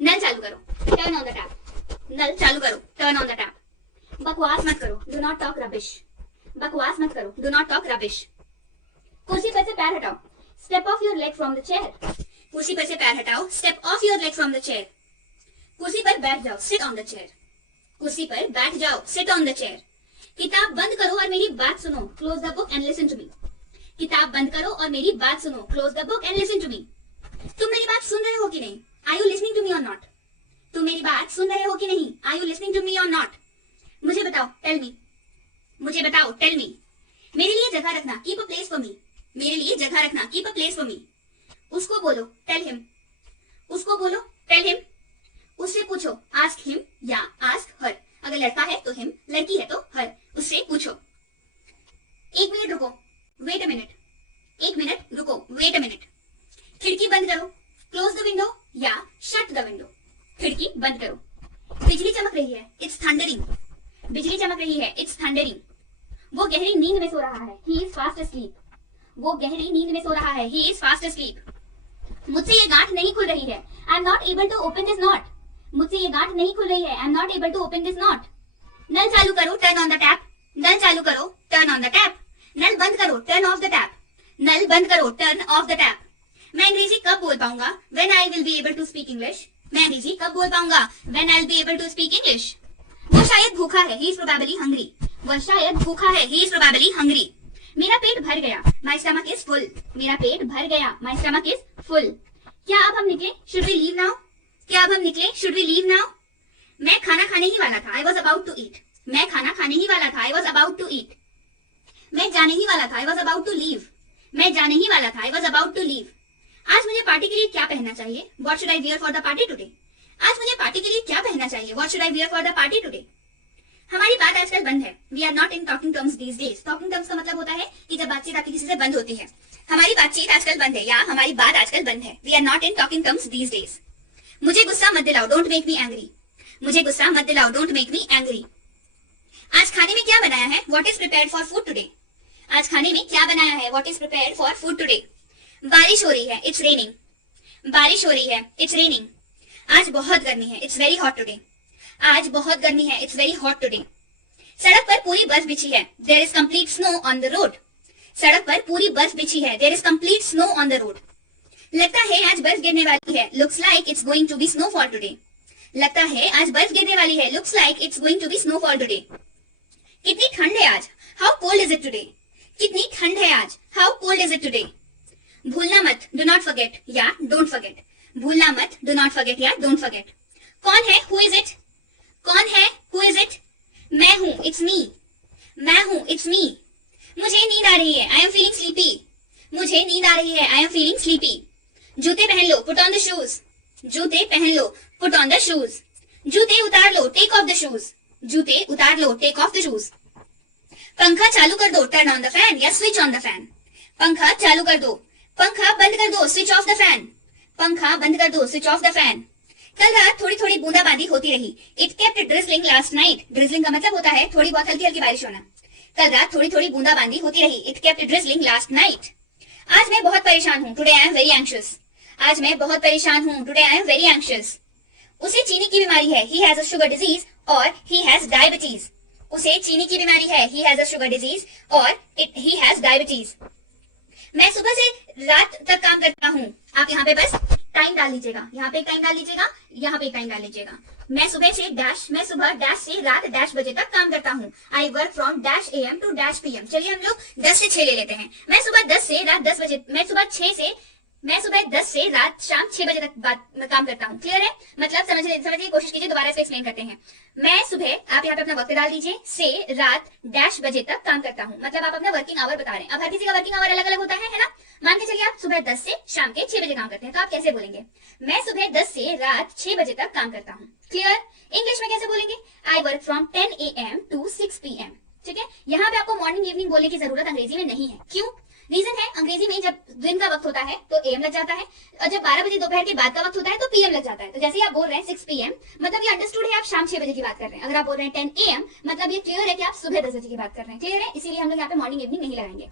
नल चालू करो, टर्न ऑन द टैप। नल चालू करो, टर्न ऑन द टैप। बकवास मत करो, डू नॉट टॉक रबिश। बकवास मत करो, डू नॉट टॉक रबिश। कुर्सी पर से पैर हटाओ, step of your leg from the chair. कुर्सी पर से पैर हटाओ, step of your leg from the chair. कुर्सी पर बैठ जाओ, सिट ऑन द चेयर। कुर्सी पर बैठ जाओ, सिट ऑन द चेयर। किताब बंद करो और मेरी बात सुनो, close the book and listen to me. किताब बंद करो और मेरी बात सुनो, close the book and listen to me. तुम मेरी बात सुन रहे हो कि नहीं, are you listening to me और नॉट? तुम मेरी बात सुन रहे हो कि नहीं, are you listening to me और नॉट? मुझे बताओ, टेल मी। मुझे बताओ, टेल मी। मेरे लिए जगह रखना, keep a place for me. मेरे लिए जगह रखना, keep a place for me. उसको बोलो, टेल हिम। उसको बोलो, टेल हिम। उससे पूछो, आस्क हिम या आस्क हर। अगर लड़का है तो हिम, लड़की है तो हर। उससे पूछो। 1 मिनट रुको, वेट अ मिनट। 1 मिनट रुको, वेट अ मिनट। खिड़की बंद करो, क्लोज द विंडो या शट द विंडो। खिड़की बंद करो। बिजली चमक रही है, इट्स थंडरिंग। बिजली चमक रही है, इट्स थंडरिंग। वो गहरी नींद में सो रहा है, ही इज फास्ट अस्लीप। वो गहरी नींद में सो रहा है, ही इज फास्ट अस्लीप। मुझसे ये गांठ नहीं खुल रही है, I am not able to open this knot. मुझसे ये गांठ नहीं खुल रही है, I am not able to open this knot. नल चालू करो, टर्न ऑन द टैप। नल चालू करो, टर्न ऑन द टैप। नल बंद करो, टर्न ऑफ द टैप। नल बंद करो, टर्न ऑफ द टैप। मैं अंग्रेजी कब बोल पाऊंगा, when I will be able to speak English. मैं अंग्रेजी कब बोल पाऊंगा, when I will be able to speak English. वो शायद भूखा है, ही इज प्रोबेबली हंग्री। वह शायद भूखा है, ही इज प्रोबेबली हंग्री। मेरा पेट भर गया, माई स्टमक इज फुल। मेरा पेट भर गया, माई स्टमक इज फुल। क्या अब हम निकले, शुड वी लीव नाउ। क्या अब हम निकले, शुड वी लीव नाउ। मैं खाना खाने ही वाला था, I was about to eat. मैं खाना खाने ही वाला था, I was about to eat. मैं जाने ही वाला था, I was about to leave. मैं जाने ही वाला था, I was about to leave. आज मुझे पार्टी के लिए क्या पहनना चाहिए, what should I wear for the party today. आज मुझे पार्टी के लिए क्या पहनना चाहिए, what should I wear for the party today. हमारी बात आजकल बंद है, we are not in talking terms these days. Talking terms का मतलब होता है कि जब बातचीत आपकी किसी से बंद होती है। हमारी बातचीत आजकल बंद है या हमारी बात आजकल बंद है, we are not in talking terms these days. मुझे गुस्सा मत दिलाओ, डोंट मेक मी एंग्री। मुझे गुस्सा मत दिलाओ, डोंट मेक मी एंग्री। आज खाने में क्या बनाया है, what is prepared for food today. आज खाने में क्या बनाया है, what is prepared for food today. बारिश हो रही है, इट्स रेनिंग। बारिश हो रही है, इट्स रेनिंग। आज बहुत गर्मी है, इट्स वेरी हॉट टुडे। आज बहुत गर्मी है, इट्स वेरी हॉट टुडे। सड़क पर पूरी बर्फ बिछी है, there is complete snow on the road. सड़क पर पूरी बर्फ बिछी है, there is complete snow on the road. लगता है आज बर्फ गिरने वाली है, looks like it's going to be snowfall today. लगता है आज बर्फ गिरने वाली है, looks like it's going to be snowfall today. कितनी ठंड है आज, how cold is it today. कितनी ठंड है आज, how cold is it today. भूलना मत, डू नॉट फॉरगेट या डोंट फॉरगेट। भूलना मत, डू नॉट फॉरगेट या डोंट फॉरगेट। कौन है, हु इज इट। कौन है, हु इज इट। मैं हूं, इट्स मी। मैं हूं, इट्स मी। मुझे नींद आ रही है, आई एम फीलिंग स्लीपी। मुझे नींद आ रही है, आई एम फीलिंग स्लीपी। जूते पहन लो, पुट ऑन द शूज। जूते पहन लो, पुट ऑन द शूज। जूते उतार लो, टेक ऑफ द शूज। जूते उतार लो, टेक ऑफ द शूज। पंखा चालू कर दो, टर्न ऑन द फैन या स्विच ऑन द फैन। पंखा चालू कर दो, पंखा बंद कर दो, स्विच ऑफ द फैन। पंखा बंद कर दो, स्विच ऑफ द फैन। कल रात थोड़ी थोड़ी बूंदाबांदी होती रही, it kept drizzling last night. Drizzling का मतलब होता है थोड़ी बहुत हल्की हल्की बारिश होना। कल रात थोड़ी थोड़ी बूंदाबांदी होती रही, it kept drizzling last night. आज मैं बहुत परेशान हूँ, today I am very anxious. आज मैं बहुत परेशान हूँ, today I am very anxious. उसे चीनी की बीमारी है, he has a sugar disease और ही हैज डायबिटीज। उसे चीनी की बीमारी है, he has a sugar disease और ही हैज डायबिटीज। मैं सुबह से रात तक काम करता हूँ। आप यहाँ पे बस टाइम डाल लीजिएगा, यहाँ पे टाइम डाल लीजिएगा, यहाँ पे टाइम डाल लीजिएगा। मैं सुबह डैश से रात डैश बजे तक काम करता हूँ। I work from dash AM to dash PM। चलिए हम लोग 10 से 6 ले लेते हैं। मैं सुबह 10 से रात 10 बजे, मैं सुबह 10 से रात शाम 6 बजे तक काम करता हूँ। क्लियर है, मतलब समझिए, कोशिश कीजिए, दोबारा इसको एक्सप्लेन करते हैं। मैं सुबह, आप यहाँ पे अपना वक्त डाल दीजिए, से रात डैश बजे तक काम करता हूँ, मतलब आप अपना वर्किंग आवर बता रहे हैं। अब हर किसी का वर्किंग आवर अलग अलग होता है ना। मान के चलिए आप सुबह 10 से शाम के 6 बजे काम करते हैं, तो आप कैसे बोलेंगे, मैं सुबह 10 से रात 6 बजे तक काम करता हूँ। क्लियर। इंग्लिश में कैसे बोलेंगे, I work from 10 AM to 6 PM। ठीक है, यहाँ पे आपको मॉर्निंग इवनिंग बोलने की जरूरत अंग्रेजी में नहीं है। क्यों, रीजन है, अंग्रेजी में जब दिन का वक्त होता है तो AM लग जाता है, और जब 12 बजे दोपहर के बाद का वक्त होता है तो PM लग जाता है। तो जैसे आप बोल रहे हैं 6 PM, मतलब ये अंडरस्टूड है, आप शाम 6 बजे की बात कर रहे हैं। अगर आप बोल रहे हैं 10 AM, मतलब ये क्लियर है कि आप सुबह 10 बजे की बात कर रहे हैं। क्लियर है, इसीलिए हम लोग यहाँ पे मॉर्निंग इवनिंग नहीं लगाएंगे।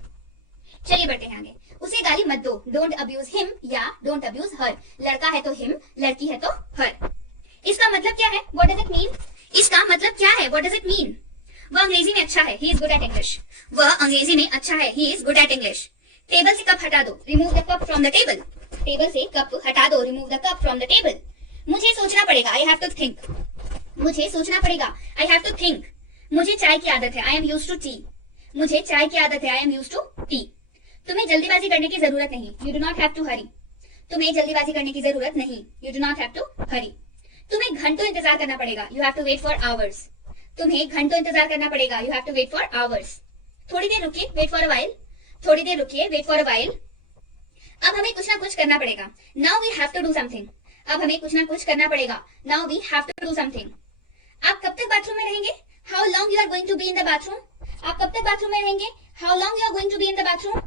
चलिए बढ़ते हैं आगे। उसे गाली मत दो, डोंट अब्यूज हिम या डोंट अब्यूज हर। लड़का है तो हिम, लड़की है तो हर। इसका मतलब क्या है, व्हाट डज इट मीन। इसका मतलब क्या है, व्हाट डज इट मीन। वह अंग्रेजी में अच्छा है, he is good at English. वह अंग्रेजी में अच्छा है, he is good at English. Table से कप हटा दो, remove the cup from the table. Table से कप हटा दो, remove the cup from the table. मुझे सोचना पड़ेगा, आई हैव टू थिंक। मुझे सोचना पड़ेगा, आई हैव टू थिंक। मुझे चाय की आदत है, I am used to tea. मुझे चाय की आदत है, I am used to tea. तुम्हें जल्दीबाजी करने की जरूरत नहीं, you do not have to hurry. तुम्हें जल्दीबाजी करने की जरूरत नहीं, you do not have to hurry. तुम्हें घंटों इंतजार करना पड़ेगा, you have to wait for hours. तुम्हें घंटों इंतजार करना पड़ेगा, you have to wait for hours. थोड़ी देर रुकिए, वेट फॉर अ व्हाइल। थोड़ी देर रुकिए, वेट फॉर अ व्हाइल। अब हमें कुछ ना कुछ करना पड़ेगा, now we have to do something. अब हमें कुछ ना कुछ करना पड़ेगा, now we have to do something. आप कब तक बाथरूम में रहेंगे? How long you are going to be in the bathroom? आप कब तक बाथरूम में रहेंगे? How long you are going to be in the bathroom?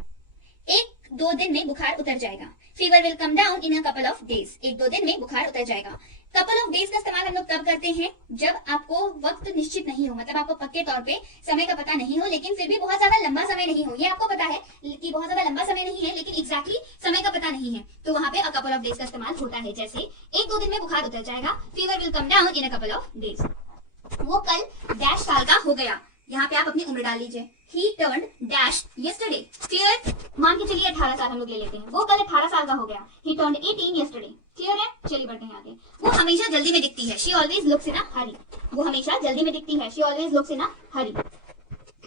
1-2 दिन में बुखार उतर जाएगा। Fever will come down in a couple of days. 1-2 दिन में बुखार उतर जाएगा। कपल ऑफ डेज का इस्तेमाल हम लोग तब करते हैं जब आपको वक्त निश्चित नहीं हो, मतलब आपको पक्के तौर पे समय का पता नहीं हो, लेकिन फिर भी बहुत ज्यादा लंबा समय नहीं हो। ये आपको पता है कि बहुत ज्यादा लंबा समय नहीं है, लेकिन एग्जैक्टली समय का पता नहीं है, तो वहां पे अ कपल ऑफ डेज का इस्तेमाल होता है। जैसे 1-2 दिन में बुखार उतर जाएगा, fever will come down in a couple of days. वो कल डैश साल का हो गया। यहाँ पे आप अपनी उम्र डाल लीजिए। He turned dash yesterday. Clear? मान के चलिए 18 साल हम लोग ले लेते हैं। वो कल 18 साल का हो गया। He turned 18 yesterday. क्लियर है? चलिए बढ़ते हैं आगे। वो हमेशा जल्दी में दिखती है। She always looks in a hurry. वो हमेशा जल्दी में दिखती है। She always looks in a hurry.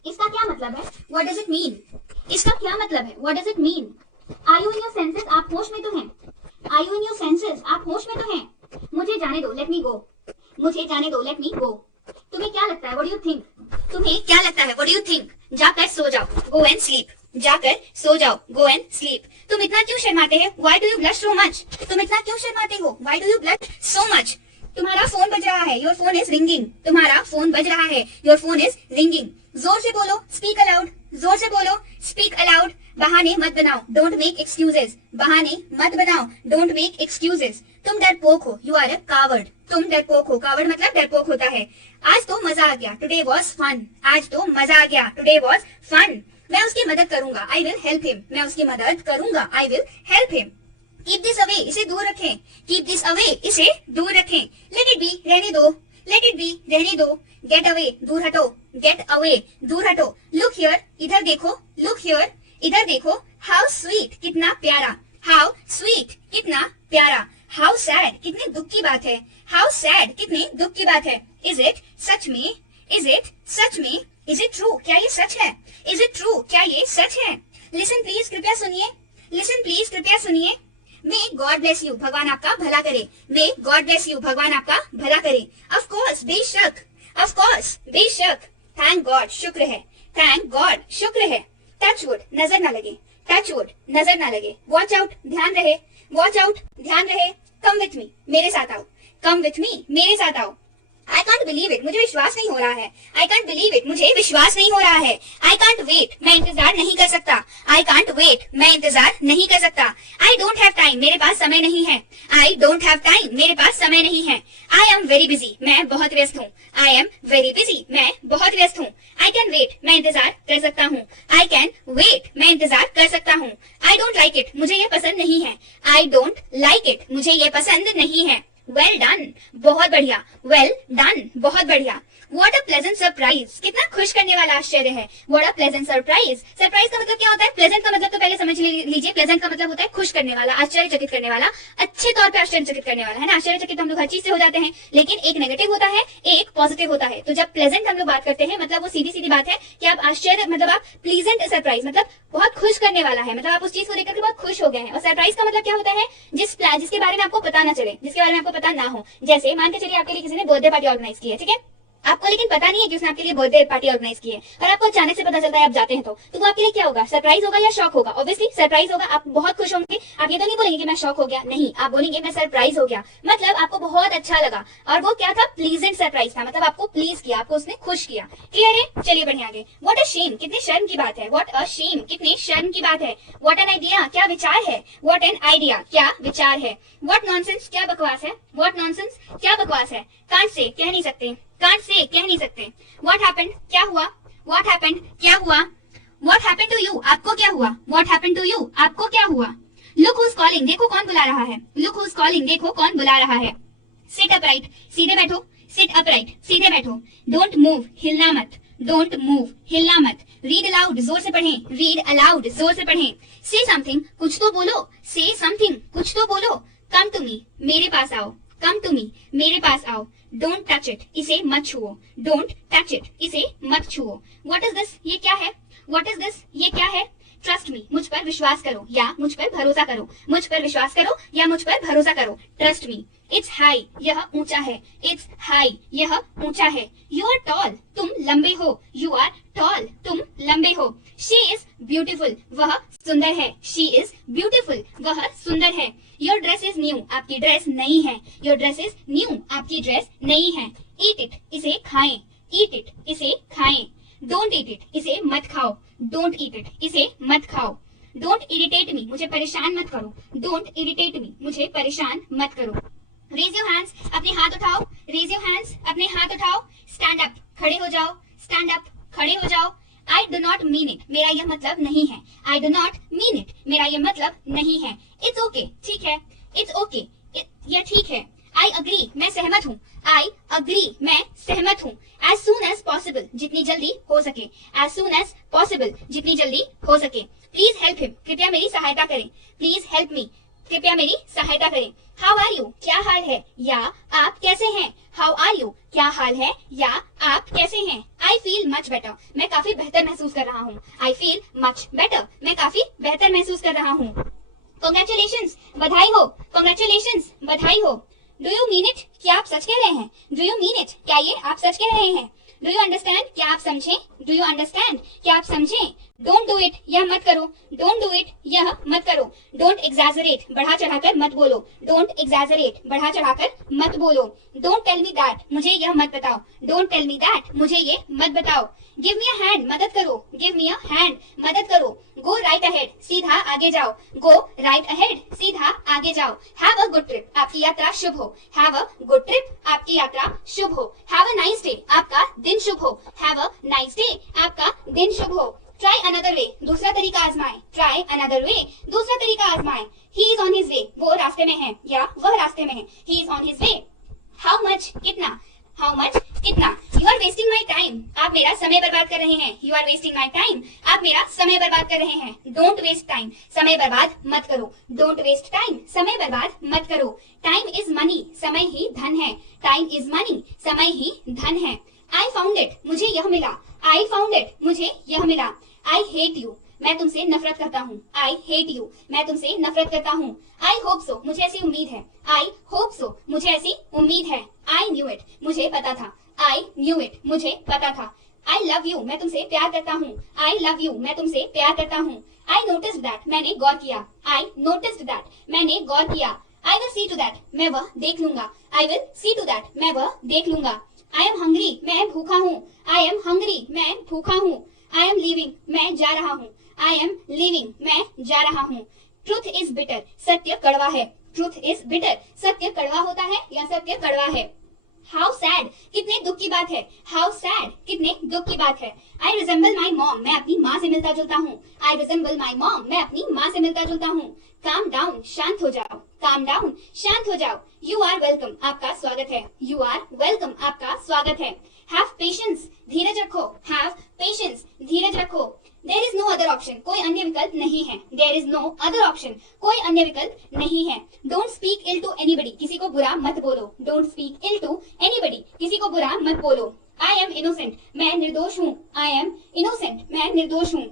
इसका क्या मतलब है? What does it mean? इसका क्या मतलब है? What does it mean? Are you in your senses? आप होश में तो हैं? Are you in your senses? आप होश में तो हैं? मुझे जाने दो। Let me go. मुझे जाने दो। Let me go. तुम्हें क्या लगता है? What do you think? तुम्हें क्या लगता है? What do you think? जाकर सो जाओ। Go and sleep. जाकर सो जाओ। Go and sleep. तुम इतना क्यों शर्माते हैं? Why do you blush so much? तुम इतना क्यों शर्माते हो? Why do you blush so much? तुम्हारा फोन बज रहा है। Your phone is ringing. तुम्हारा फोन बज रहा है। Your phone is ringing. जोर से बोलो। Speak aloud. जोर से बोलो। Speak aloud. बहाने मत बनाओ। Don't make excuses. बहाने मत बनाओ। Don't make excuses. तुम डरपोक हो। You are a coward. तुम डरपोक हो। Coward मतलब डरपोक होता है। आज तो मजा आ गया। Today was fun. आज तो मजा आ गया। Today was fun. मैं उसकी मदद करूंगा। I will help him. मैं उसकी मदद करूंगा। I will help him. Keep this away. इसे दूर रखें। Keep this away. इसे दूर रखें। Let it be. रहने दो। Let it be. रहने दो। Get away. दूर हटो। Get away. दूर हटो। Look here. इधर देखो। Look here. इधर देखो। How sweet. कितना प्यारा। How sweet. कितना प्यारा। How sad. कितने दुख की बात है। How sad. कितने दुख की बात है। Is it? सच में। Is it? सच में। Is it true? क्या ये सच है? Is it true? क्या ये सच है? Listen please. कृपया सुनिए। Listen please. कृपया सुनिए। May God bless you. भगवान आपका भला करे। May God bless you. भगवान आपका भला करे। Of course. बेशक। Of course. बेशक। Thank God. शुक्र है। Thank God. शुक्र है। Touch wood. नजर ना लगे। Touch wood. नजर ना लगे। Watch out. ध्यान रहे। Watch out. ध्यान रहे। Come with me. मेरे साथ आओ। Come with me. मेरे साथ आओ। I can't believe it. मुझे विश्वास नहीं हो रहा है। I can't believe it. मुझे विश्वास नहीं हो रहा है। I can't wait. मैं इंतजार नहीं कर सकता। I can't wait. मैं इंतजार नहीं कर सकता। I don't have time. मेरे पास समय नहीं है। I don't have time. मेरे पास समय नहीं है। I am very busy. मैं बहुत व्यस्त हूँ। I am very busy. मैं बहुत व्यस्त हूँ। I can wait. मैं इंतजार कर सकता हूँ। I can wait. मैं इंतजार कर सकता हूँ। I don't like it. मुझे ये पसंद नहीं है। I don't like it. मुझे ये पसंद नहीं है। Well done. बहुत बढ़िया। Well done. बहुत बढ़िया। What a pleasant surprise. कितना खुश करने वाला आश्चर्य है। What a pleasant surprise. Surprise का मतलब क्या होता है? प्लेजेंट का मतलब तो पहले समझ लीजिए। प्लेजेंट का मतलब होता है खुश करने वाला, आश्चर्यचकित करने वाला, अच्छे तौर पे आश्चर्यचकित करने वाला, है ना। आश्चर्यचकित हम लोग हर चीज से हो जाते हैं, लेकिन एक नेगेटिव होता है, एक पॉजिटिव होता है। तो जब प्लेजेंट हम लोग बात करते हैं, मतलब वो सीधी सीधी बात है कि आप आश्चर्य, मतलब आप प्लीजेंट सरप्राइज, मतलब बहुत खुश करने वाला है, मतलब आप उस चीज को देखकर बहुत खुश हो गए हैं। और सरप्राइज का मतलब क्या होता है? जिसके बारे में आपको पता ना चले, जिसके बारे में आपको पता ना हो। जैसे मान के चलिए आपके लिए किसी ने बर्थडे पार्टी ऑर्गेनाइज की है, ठीक है, आपको लेकिन पता नहीं है कि उसने आपके लिए बर्थडे पार्टी ऑर्गेनाइज की है, और आपको अचानक से पता चलता है आप जाते हैं तो वो आपके लिए क्या होगा? सरप्राइज होगा या शॉक होगा? ऑब्वियसली सरप्राइज होगा। आप बहुत खुश होंगे। आप ये तो नहीं बोलेंगे कि मैं शॉक हो गया, नहीं, आप बोलेंगे मैं सरप्राइज हो गया। मतलब आपको बहुत अच्छा लगा, और वो क्या था? प्लीजेंट सरप्राइज था, मतलब आपको प्लीज किया, आपको उसने खुश किया। क्लियर है? चलिए बढ़िया आगे। What a shame. कितनी शर्म की बात है। What a shame. कितनी शर्म की बात है। What an idea. क्या विचार है। What an idea. क्या विचार है। What nonsense. क्या बकवास है। What nonsense. क्या बकवास है। Can't say. कह नहीं सकते। Can't say. कह नहीं सकते। What happened? क्या हुआ। What happened? क्या हुआ। What happened to you? आपको क्या हुआ। What happened to you? आपको क्या हुआ। Look who's calling. देखो कौन बुला रहा है। Look who's calling. देखो कौन बुला रहा है। Sit upright. सीधे बैठो। Sit upright. सीधे बैठो। Don't move. हिलना मत। Don't move. हिलना मत। Read aloud. जोर से पढ़ें। Read aloud. जोर से पढ़ें। Say something. कुछ तो बोलो। Say something. कुछ तो बोलो। Come to me. मेरे पास आओ। Come to me. मेरे पास आओ। Don't touch it. इसे मत छुओ। Don't touch it. इसे मत छुओ। What is this? ये क्या है। What is this? ये क्या है। Trust me. मुझ पर विश्वास करो, या मुझ पर भरोसा करो। मुझ पर विश्वास करो या मुझ पर भरोसा करो। Trust me. It's high. यह ऊंचा है। It's high. यह ऊंचा है। You are tall. तुम लंबे हो। You are tall. तुम लंबे हो। She is beautiful. वह सुंदर है। She is beautiful. वह सुंदर है। Your dress is new. आपकी ड्रेस नई है। Your dress is new. आपकी ड्रेस नई है। ईट इट, इसे खाएं, ईट इट, इसे खाएं। डोंट ईट इट, इसे मत खाओ, डोंट ईट इट, इसे मत खाओ। डोंट इरिटेट मी, मुझे परेशान मत करो, डोंट इरिटेट मी, मुझे परेशान मत करो। रेज योर हैंड्स, अपने हाथ उठाओ, रेज योर हैंड्स, अपने हाथ उठाओ। स्टैंड अप, खड़े हो जाओ, स्टैंड अप, खड़े हो जाओ। आई डू नॉट मीन इट, मेरा यह मतलब नहीं है, आई डू नॉट मीन इट, मेरा यह मतलब नहीं है। इट्स ओके, ठीक है, इट्स ओके, यह ठीक है। आई अग्री, मैं सहमत हूँ, आई अग्री, मैं सहमत हूँ। एज सून एज पॉसिबल, जितनी जल्दी हो सके, एज सून एज पॉसिबल, जितनी जल्दी हो सके। प्लीज हेल्प हिम, कृपया मेरी सहायता करें, प्लीज हेल्प मी, कृपया मेरी सहायता करें। हाउ आर यू, क्या हाल है, या आप कैसे हैं। हाउ आर यू, क्या हाल है, या आप कैसे हैं। आई फील मच बेटर, मैं काफी बेहतर महसूस कर रहा हूँ, आई फील मच बेटर, मैं काफी बेहतर महसूस कर रहा हूँ। कॉन्ग्रेचुलेशंस, बधाई हो, कॉन्ग्रेचुलेशंस, बधाई हो। डू यू मीन इट, क्या आप सच कह रहे हैं। डू यू मीन इट, क्या ये आप सच कह रहे हैं। डू यू अंडरस्टैंड, क्या आप समझें। डू यू अंडरस्टैंड, क्या आप समझें। डोंट डू इट, यह मत करो, डोंट डू इट, यह मत करो। डोंट एग्जैजरेट, बढ़ा चढ़ाकर मत बोलो, डोंट एग्जैजरेट, बढ़ा चढ़ाकर मत बोलो। डोंट टेल मी दैट, मुझे यह मत बताओ, डोंट टेल मी दैट, मुझे ये मत बताओ। गिव मी अ हैंड, मदद करो, गिव मी अ हैंड, मदद करो। गो राइट अहेड, सीधा आगे जाओ, गो राइट अहेड, सीधा आगे जाओ। हैव अ गुड ट्रिप, आपकी यात्रा शुभ हो, हैव अ गुड ट्रिप, आपकी यात्रा शुभ हो। हैव अ नाइस डे, आपका दिन शुभ हो, हैव अ नाइस डे, आपका दिन शुभ हो। ट्राई अनदर वे, दूसरा तरीका आजमाएं, ट्राई अनदर वे, दूसरा तरीका आजमाएं। He is on his way, वो रास्ते में है, या वह रास्ते में है, he is on his way. How much, कितना, हाउ मच, कितना। You are wasting my time, आप मेरा समय बर्बाद कर रहे हैं, you are wasting my time, आप मेरा समय बर्बाद कर रहे हैं। डोंट वेस्ट टाइम, समय बर्बाद मत करो, डोंट वेस्ट टाइम, समय बर्बाद मत करो। टाइम इज मनी, समय ही धन है, टाइम इज मनी, समय ही धन है। आई फाउंड इट, मुझे यह मिला, आई फाउंड इट, मुझे यह मिला। आई हेट यू, मैं तुमसे नफरत करता हूँ, आई हेट यू, मैं तुमसे नफरत करता हूँ। आई होप सो, मुझे ऐसी उम्मीद है, आई होप सो, मुझे ऐसी उम्मीद है। आई न्यू इट, मुझे पता था, आई न्यू इट, मुझे पता था। आई लव यू, मैं तुमसे प्यार करता हूँ, आई लव यू, मैं तुमसे प्यार करता हूँ। आई नोटिस्ड दैट, मैंने गौर किया, आई नोटिस्ड दैट, मैंने गौर किया। I will see to that, मैं वह देख लूंगा, I will see to that, मैं वह देख लूंगा। आई एम हंग्री, मैं भूखा हूँ, आई एम हंग्री, मैं भूखा हूँ। आई एम लीविंग, मैं जा रहा हूँ, आई एम लीविंग, मैं जा रहा हूँ। ट्रूथ इज बिटर, सत्य कड़वा है, ट्रूथ इज बिटर, सत्य कड़वा होता है या सत्य कड़वा है। हाउ सैड, कितने दुख की बात है, हाउ सैड, कितने दुख की बात है। आई रिजेंबल माई मॉम, मैं अपनी माँ से मिलता जुलता हूँ, आई रिजेंबल माई मॉम, मैं अपनी माँ से मिलता जुलता हूँ। काम डाउन, शांत हो जाओ, काम डाउन, शांत हो जाओ। यू आर वेलकम, आपका स्वागत है, यू आर वेलकम, आपका स्वागत है। हैव पेशेंस, धीरज रखो, हैव पेशेंस, धीरज रखो। There is no other option, कोई अन्य विकल्प नहीं है, there is no other option, कोई अन्य विकल्प नहीं है। Don't speak ill to anybody, किसी को बुरा मत बोलो, don't speak ill to anybody, किसी को बुरा मत बोलो। आई एम इनोसेंट, मैं निर्दोष हूँ, आई एम इनोसेंट, मैं निर्दोष हूँ।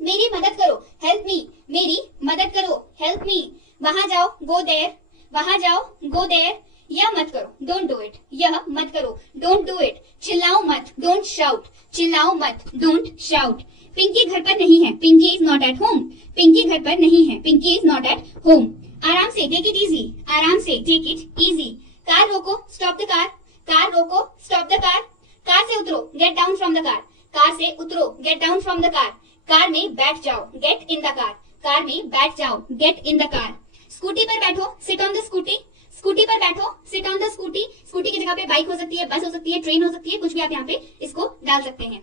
मेरी मदद करो, हेल्प मी, मेरी मदद करो, हेल्प मी। वहां जाओ, गो देयर, वहां जाओ, गो देयर। यह मत करो, डोंट डू इट, यह मत करो, डोंट डू इट। चिल्लाओ मत, डोंट शाउट, चिल्लाओ मत, डोंट शाउट। पिंकी घर पर नहीं है, Pinky is not at home, Pinky घर पर नहीं है, Pinky is not at home. आराम से, टेक इट इजी, आराम से, टेक इट इजी। कार रोको, स्टॉप द कार, कार रोको, स्टॉप द कार। कार से उतरो, get down from the car, car से उतरो, get down from the car. Car में बैठ जाओ, get in the car, car में बैठ जाओ, get in the car. Scooty पर बैठो, sit on the scooty, scooty पर बैठो, sit on the scooty. Scooty की जगह पे बाइक हो सकती है, बस हो सकती है, ट्रेन हो सकती है, कुछ भी आप यहाँ पे इसको डाल सकते हैं।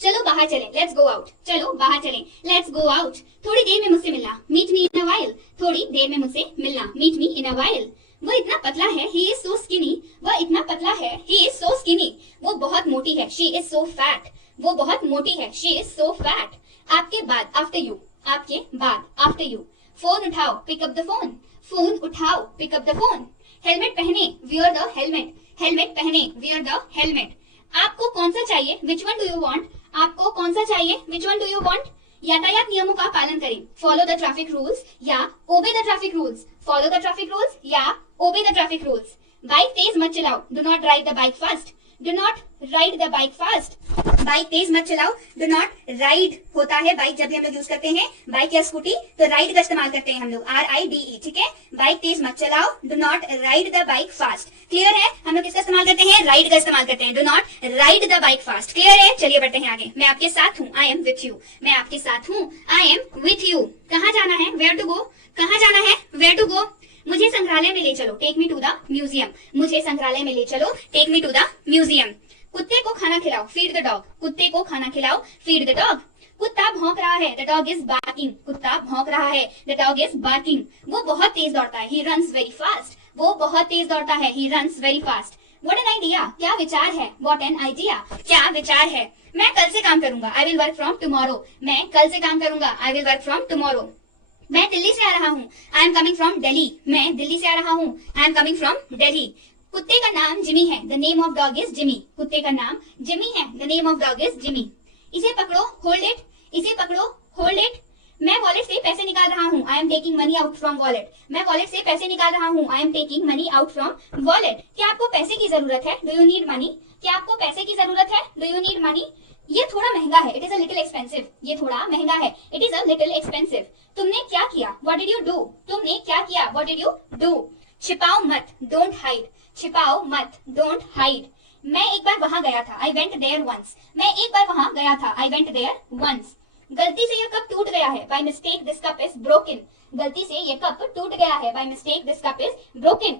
चलो बाहर चलें, लेट्स गो आउट, चलो बाहर चलें, लेट्स गो आउट। थोड़ी देर में मुझसे मिलना, meet me in a while, थोड़ी देर में मुझसे मिलना, meet me in a while. वो इतना पतला है, ही इज सो स्किनी, वह इतना पतला है, ही इज सो स्किनी, वो बहुत मोटी है, शी इज सो फैट, वो बहुत मोटी है, शी इज सो फैट। आपके बाद, आफ्टर यू, आपके बाद, आफ्टर यू। फोन उठाओ, pick up the phone, phone उठाओ, pick up the phone. Helmet पहने, वियर द हेलमेट, हेलमेट पहने, वियर द हेलमेट। आपको कौन सा चाहिए, which one do you want, आपको कौन सा चाहिए, which one do you want. यातायात नियमों का पालन करें, फॉलो द ट्रैफिक रूल्स या obey the traffic rules, follow the traffic rules या obey the traffic rules. Bike तेज मत चलाओ, do not drive the bike fast, do not ride the bike fast, bike तेज मत चलाओ। डू नॉट राइड होता है बाइक जब भी हम लोग यूज करते हैं बाइक या स्कूटी, तो राइड का इस्तेमाल करते हैं हम लोग, RIDE, ठीक है। बाइक तेज मत चलाओ, do not ride the bike fast. Clear है? हम लोग किसका इस्तेमाल करते हैं? राइड का इस्तेमाल करते हैं, do not ride the bike fast. Clear है? चलिए बढ़ते हैं आगे। मैं आपके साथ हूँ, आई एम विथ यू, मैं आपके साथ हूँ, आई एम विथ यू। कहाँ जाना है? वेयर टू गो, कहाँ जाना है? Where to go. मुझे संग्रहालय में ले चलो, take me to the museum, मुझे संग्रहालय में ले चलो, take me to the museum. कुत्ते को खाना खिलाओ, फीड द डॉग, कुत्ते को खाना खिलाओ, फीड द डॉग। कुत्ता भौंक रहा है, द डॉग इज बार्किंग, कुत्ता भौंक रहा है, द डॉग इज बार्किंग। वो बहुत तेज दौड़ता है, ही रन्स वेरी फास्ट, वो बहुत तेज दौड़ता है, he runs very fast. What an idea, क्या विचार है? व्हाट एन आइडिया, क्या विचार है? मैं कल से काम करूंगा, I will work from tomorrow, मैं कल से काम करूंगा, I will work from tomorrow. मैं दिल्ली से आ रहा हूँ, I am coming from Delhi, मैं दिल्ली से आ रहा हूँ, I am coming from Delhi. कुत्ते का नाम जिमी है, the name of dog is Jimmy, कुत्ते का नाम जिमी है, the name of dog is Jimmy. इसे पकड़ो, होल्ड इट, इसे पकड़ो, होल्ड इट। मैं वॉलेट से पैसे निकाल रहा हूँ, I am taking money out from wallet, मैं वॉलेट से पैसे निकाल रहा हूँ, I am taking money out from wallet. क्या आपको पैसे की जरूरत है? डू यू नीड मनी, क्या आपको पैसे की जरूरत है? Do you need money. ये थोड़ा महंगा है, it is a little expensive, ये थोड़ा महंगा है, it is a little expensive. तुमने क्या किया? व्हाट डिड यू डू, तुमने क्या किया? What did you do. छिपाओ मत, डोंट हाइड, छिपाओ मत, डोंट हाइड। मैं एक बार वहां गया था, आई वेंट देयर वंस, मैं एक बार वहां गया था, आई वेंट देयर वंस। गलती से यह कप टूट गया है, by mistake this cup is broken, गलती से यह कप टूट गया है, by mistake this cup is broken.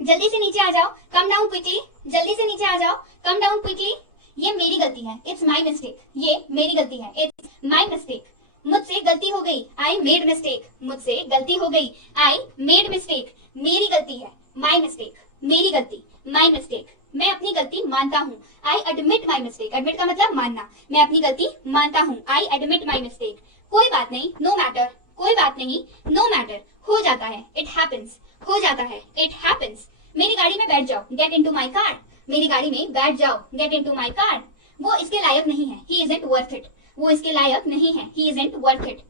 जल्दी से नीचे आ जाओ, कम डाउन क्विकली, जल्दी से नीचे आ जाओ, कम डाउन क्विकली। ये मेरी गलती है, इट्स माई मिस्टेक, ये मेरी गलती है, इट्स माई मिस्टेक। मुझसे गलती हो गई, आई मेड मिस्टेक, मुझसे गलती हो गई, आई मेड मिस्टेक। मेरी गलती है, माई मिस्टेक, मेरी गलती, माई मिस्टेक। मैं अपनी गलती मानता हूँ, I admit my mistake, admit का मतलब मानना, मैं अपनी गलती मानता हूँ, आई एडमिट माई मिस्टेक। कोई बात नहीं, नो मैटर, कोई बात नहीं, नो मैटर। हो जाता है, इट हैपेंस, हो जाता है, इट हैपेंस। मेरी गाड़ी में बैठ जाओ, गेट इनटू माई कार, मेरी गाड़ी में बैठ जाओ, गेट इनटू माई कार। वो इसके लायक नहीं है, ही इजंट वर्थ इट, वो इसके लायक नहीं है, ही इजंट वर्थ इट।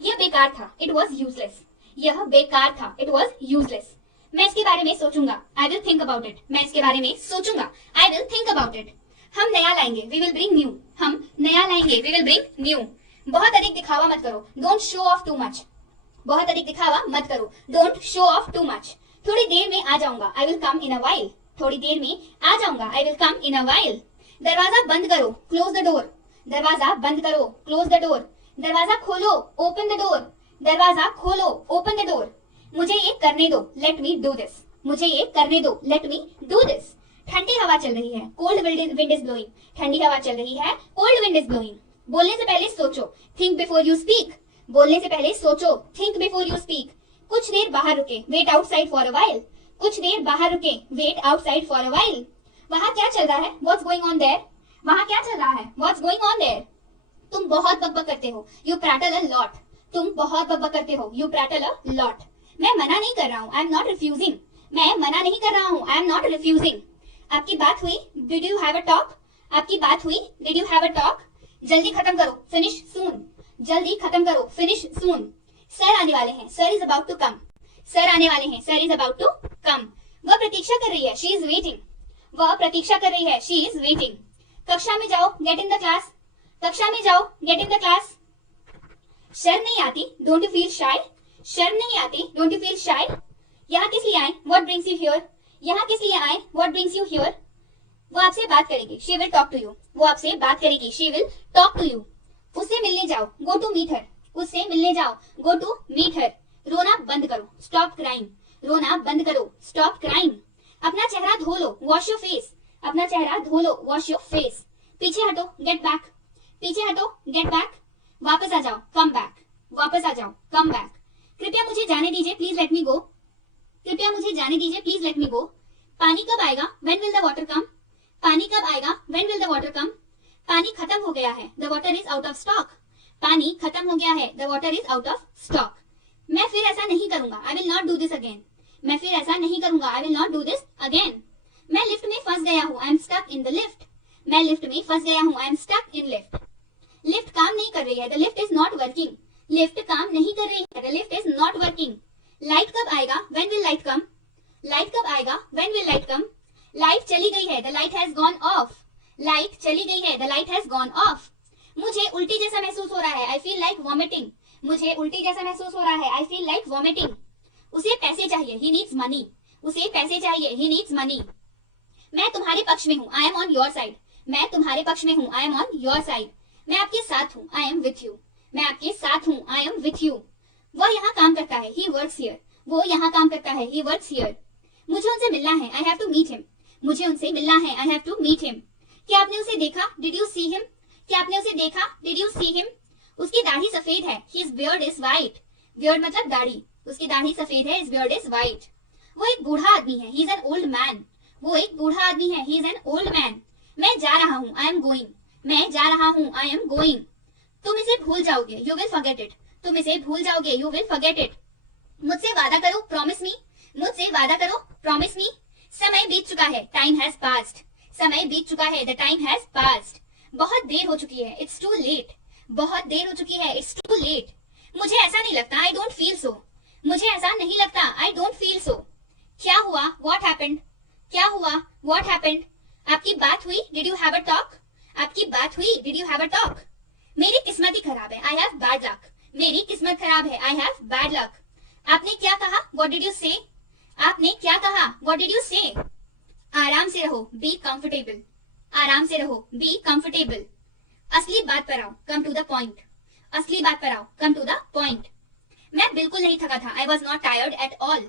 यह बेकार था, इट वॉज यूजलेस, यह बेकार था, इट वॉज यूजलेस। मैं इसके बारे में सोचूंगा, I will think about it, मैं इसके बारे में सोचूंगा, I will think about it. हम नया लाएंगे, वी विल ब्रिंग न्यू, हम नया लाएंगे, वी विल ब्रिंग न्यू। बहुत अधिक दिखावा मत करो, don't show off too much, बहुत अधिक दिखावा मत करो, don't show off too much. थोड़ी देर में आ जाऊंगा, I will come in a while, थोड़ी देर में आ जाऊंगा, I will come in a while. दरवाजा बंद करो, क्लोज द डोर, दरवाजा बंद करो, क्लोज द डोर। दरवाजा खोलो, ओपन द डोर, दरवाजा खोलो, ओपन द डोर। मुझे ये करने दो, लेट मी डू दिस, मुझे ये करने दो, लेट मी डू दिस। ठंडी हवा चल रही है, कोल्ड विंड इज ब्लोइंग, ठंडी हवा चल रही है, कोल्ड विंड इज ब्लोइंग। बोलने से पहले सोचो, थिंक बिफोर यू स्पीक, बोलने से पहले सोचो, थिंक बिफोर यू स्पीक। कुछ देर बाहर रुके, wait outside for a while, कुछ देर बाहर रुके, wait outside for a while. वहां क्या चल रहा है? व्हाट्स गोइंग ऑन देयर, वहां क्या चल रहा है? What's going on there. तुम बहुत बकबक करते हो, यू प्रैटल अ लॉट, तुम बहुत बकबक करते हो, यू प्रैटल अ लॉट। मैं मना नहीं कर रहा हूँ, आई एम नॉट रिफ्यूजिंग, मैं मना नहीं कर रहा हूँ, आई एम नॉट रिफ्यूजिंग। आपकी बात हुई, did you have a talk, आपकी बात हुई, did you have a talk. जल्दी खत्म करो, फिनिश सून, जल्दी खत्म करो, फिनिश सून। सर आने वाले हैं, sir is about to come, sir आने वाले हैं, sir is about to come. वह प्रतीक्षा कर रही है, शी इज वेटिंग, वह प्रतीक्षा कर रही है, शी इज वेटिंग। कक्षा में जाओ, गेट इन द क्लास, कक्षा में जाओ, गेट इन द क्लास। शर्म नहीं आती, डोंट यू फील शाय, शर्म नहीं आती, डोंट यू फील शाय। यहाँ किस लिए आए, व्हाट ब्रिंग्स यू हियर, यहाँ किस लिए आए, व्हाट ब्रिंग्स यू हियर। वो आपसे बात करेगी, she will talk to you, वो आपसे बात करेगी, she will talk to you. उससे मिलने जाओ, गो टू मीट हर, उससे मिलने जाओ, गो टू मीट हर। रोना बंद करो, स्टॉप क्राइंग, रोना बंद करो, स्टॉप क्राइंग। अपना चेहरा धो लो, वॉश योर फेस, अपना चेहरा धो लो, वॉश योर फेस। पीछे हटो, गेट बैक, पीछे हटो, गेट बैक। वापस आ जाओ, कम बैक, वापस आ जाओ, कम बैक। कृपया मुझे जाने दीजिए, प्लीज लेट मी गो, कृपया मुझे जाने दीजिए, प्लीज लेट मी गो। पानी कब आएगा, when will the water come, पानी कब आएगा, when will the water come. पानी खत्म हो गया है, the water is out of stock, पानी खत्म हो गया है, the water is out of stock. मैं फिर ऐसा नहीं करूंगा, I will not do this again, मैं फिर ऐसा नहीं करूंगा, I will not do this again. मैं लिफ्ट में फंस गया हूँ, I am stuck in the lift, मैं लिफ्ट में फंस गया हूँ, I am stuck in lift. Lift काम नहीं कर रही है, the lift is not working, lift काम नहीं कर रही है, the lift is not working. Light कब आएगा, when will light come, light कब आएगा, when will light come. Light चली गई है, the light has gone off. Light चली गई है, the light has gone off. मुझे उल्टी जैसा महसूस हो रहा है, आई फील लाइक वॉमिटिंग। मुझे उल्टी जैसा महसूस हो रहा है, आई फील लाइक वॉमिटिंग। उसे पैसे चाहिए, ही नीड्स मनी। उसे पैसे चाहिए, ही नीड्स मनी। मैं तुम्हारे पक्ष में हूँ, I am on your side. मैं तुम्हारे पक्ष में हूँ, I am on your side. मैं आपके साथ हूँ, आई एम विथ यू। मैं आपके साथ हूँ, आई एम विथ यू। वह यहाँ काम करता है, ही वर्क्स हियर। वो यहाँ काम करता है, ही वर्क्स हियर। मुझे उनसे मिलना है, I have to meet him. मुझे उनसे मिलना है, I have to meet him. क्या आपने उसे देखा, डिड यू सी हिम? क्या आपने उसे देखा, डिड यू सी हिम? उसकी दाढ़ी सफेद है, his beard is white. Beard मतलब दाढ़ी। उसकी दाढ़ी सफेद है, हिज बियर्ड इज व्हाइट। वो एक बूढ़ा आदमी है, he is an old man. वो एक बूढ़ा आदमी है, he is an old man. मैं जा रहा हूँ, आई एम गोइंग। मैं जा रहा हूँ, आई एम गोइंग। तुम इसे भूल जाओगे, यू विल फॉरगेट इट। तुम इसे भूल जाओगे, यू विल फॉरगेट इट। मुझसे वादा करो, प्रॉमिस मी। मुझसे वादा करो, प्रॉमिस मी। समय बीत चुका है, टाइम हैज पास्ड। समय बीत चुका है, द टाइम हैज पास्ड। बहुत देर हो चुकी है, इट्स टू लेट। बहुत देर हो चुकी है, इट्स टू लेट। मुझे ऐसा नहीं लगता, आई डोंट फील सो। मुझे ऐसा नहीं लगता, आई डोंट फील सो। क्या हुआ, व्हाट हैपेंड? क्या हुआ, व्हाट हैपेंड? आपकी बात हुई, did you have a talk? आपकी बात हुई, did you have a talk? मेरी किस्मत ही खराब है, आई हैव बैड लक। मेरी किस्मत खराब है, आई हैव बैड लक। आपने क्या कहा, व्हाट डिड यू से? आपने क्या कहा, व्हाट डिड यू से? आराम से रहो, बी कंफर्टेबल। आराम से रहो, बी कंफर्टेबल। असली बात पर आओ, कम टू द पॉइंट। असली बात पर आओ, कम टू द पॉइंट। मैं बिल्कुल नहीं थका था, I was not tired at all.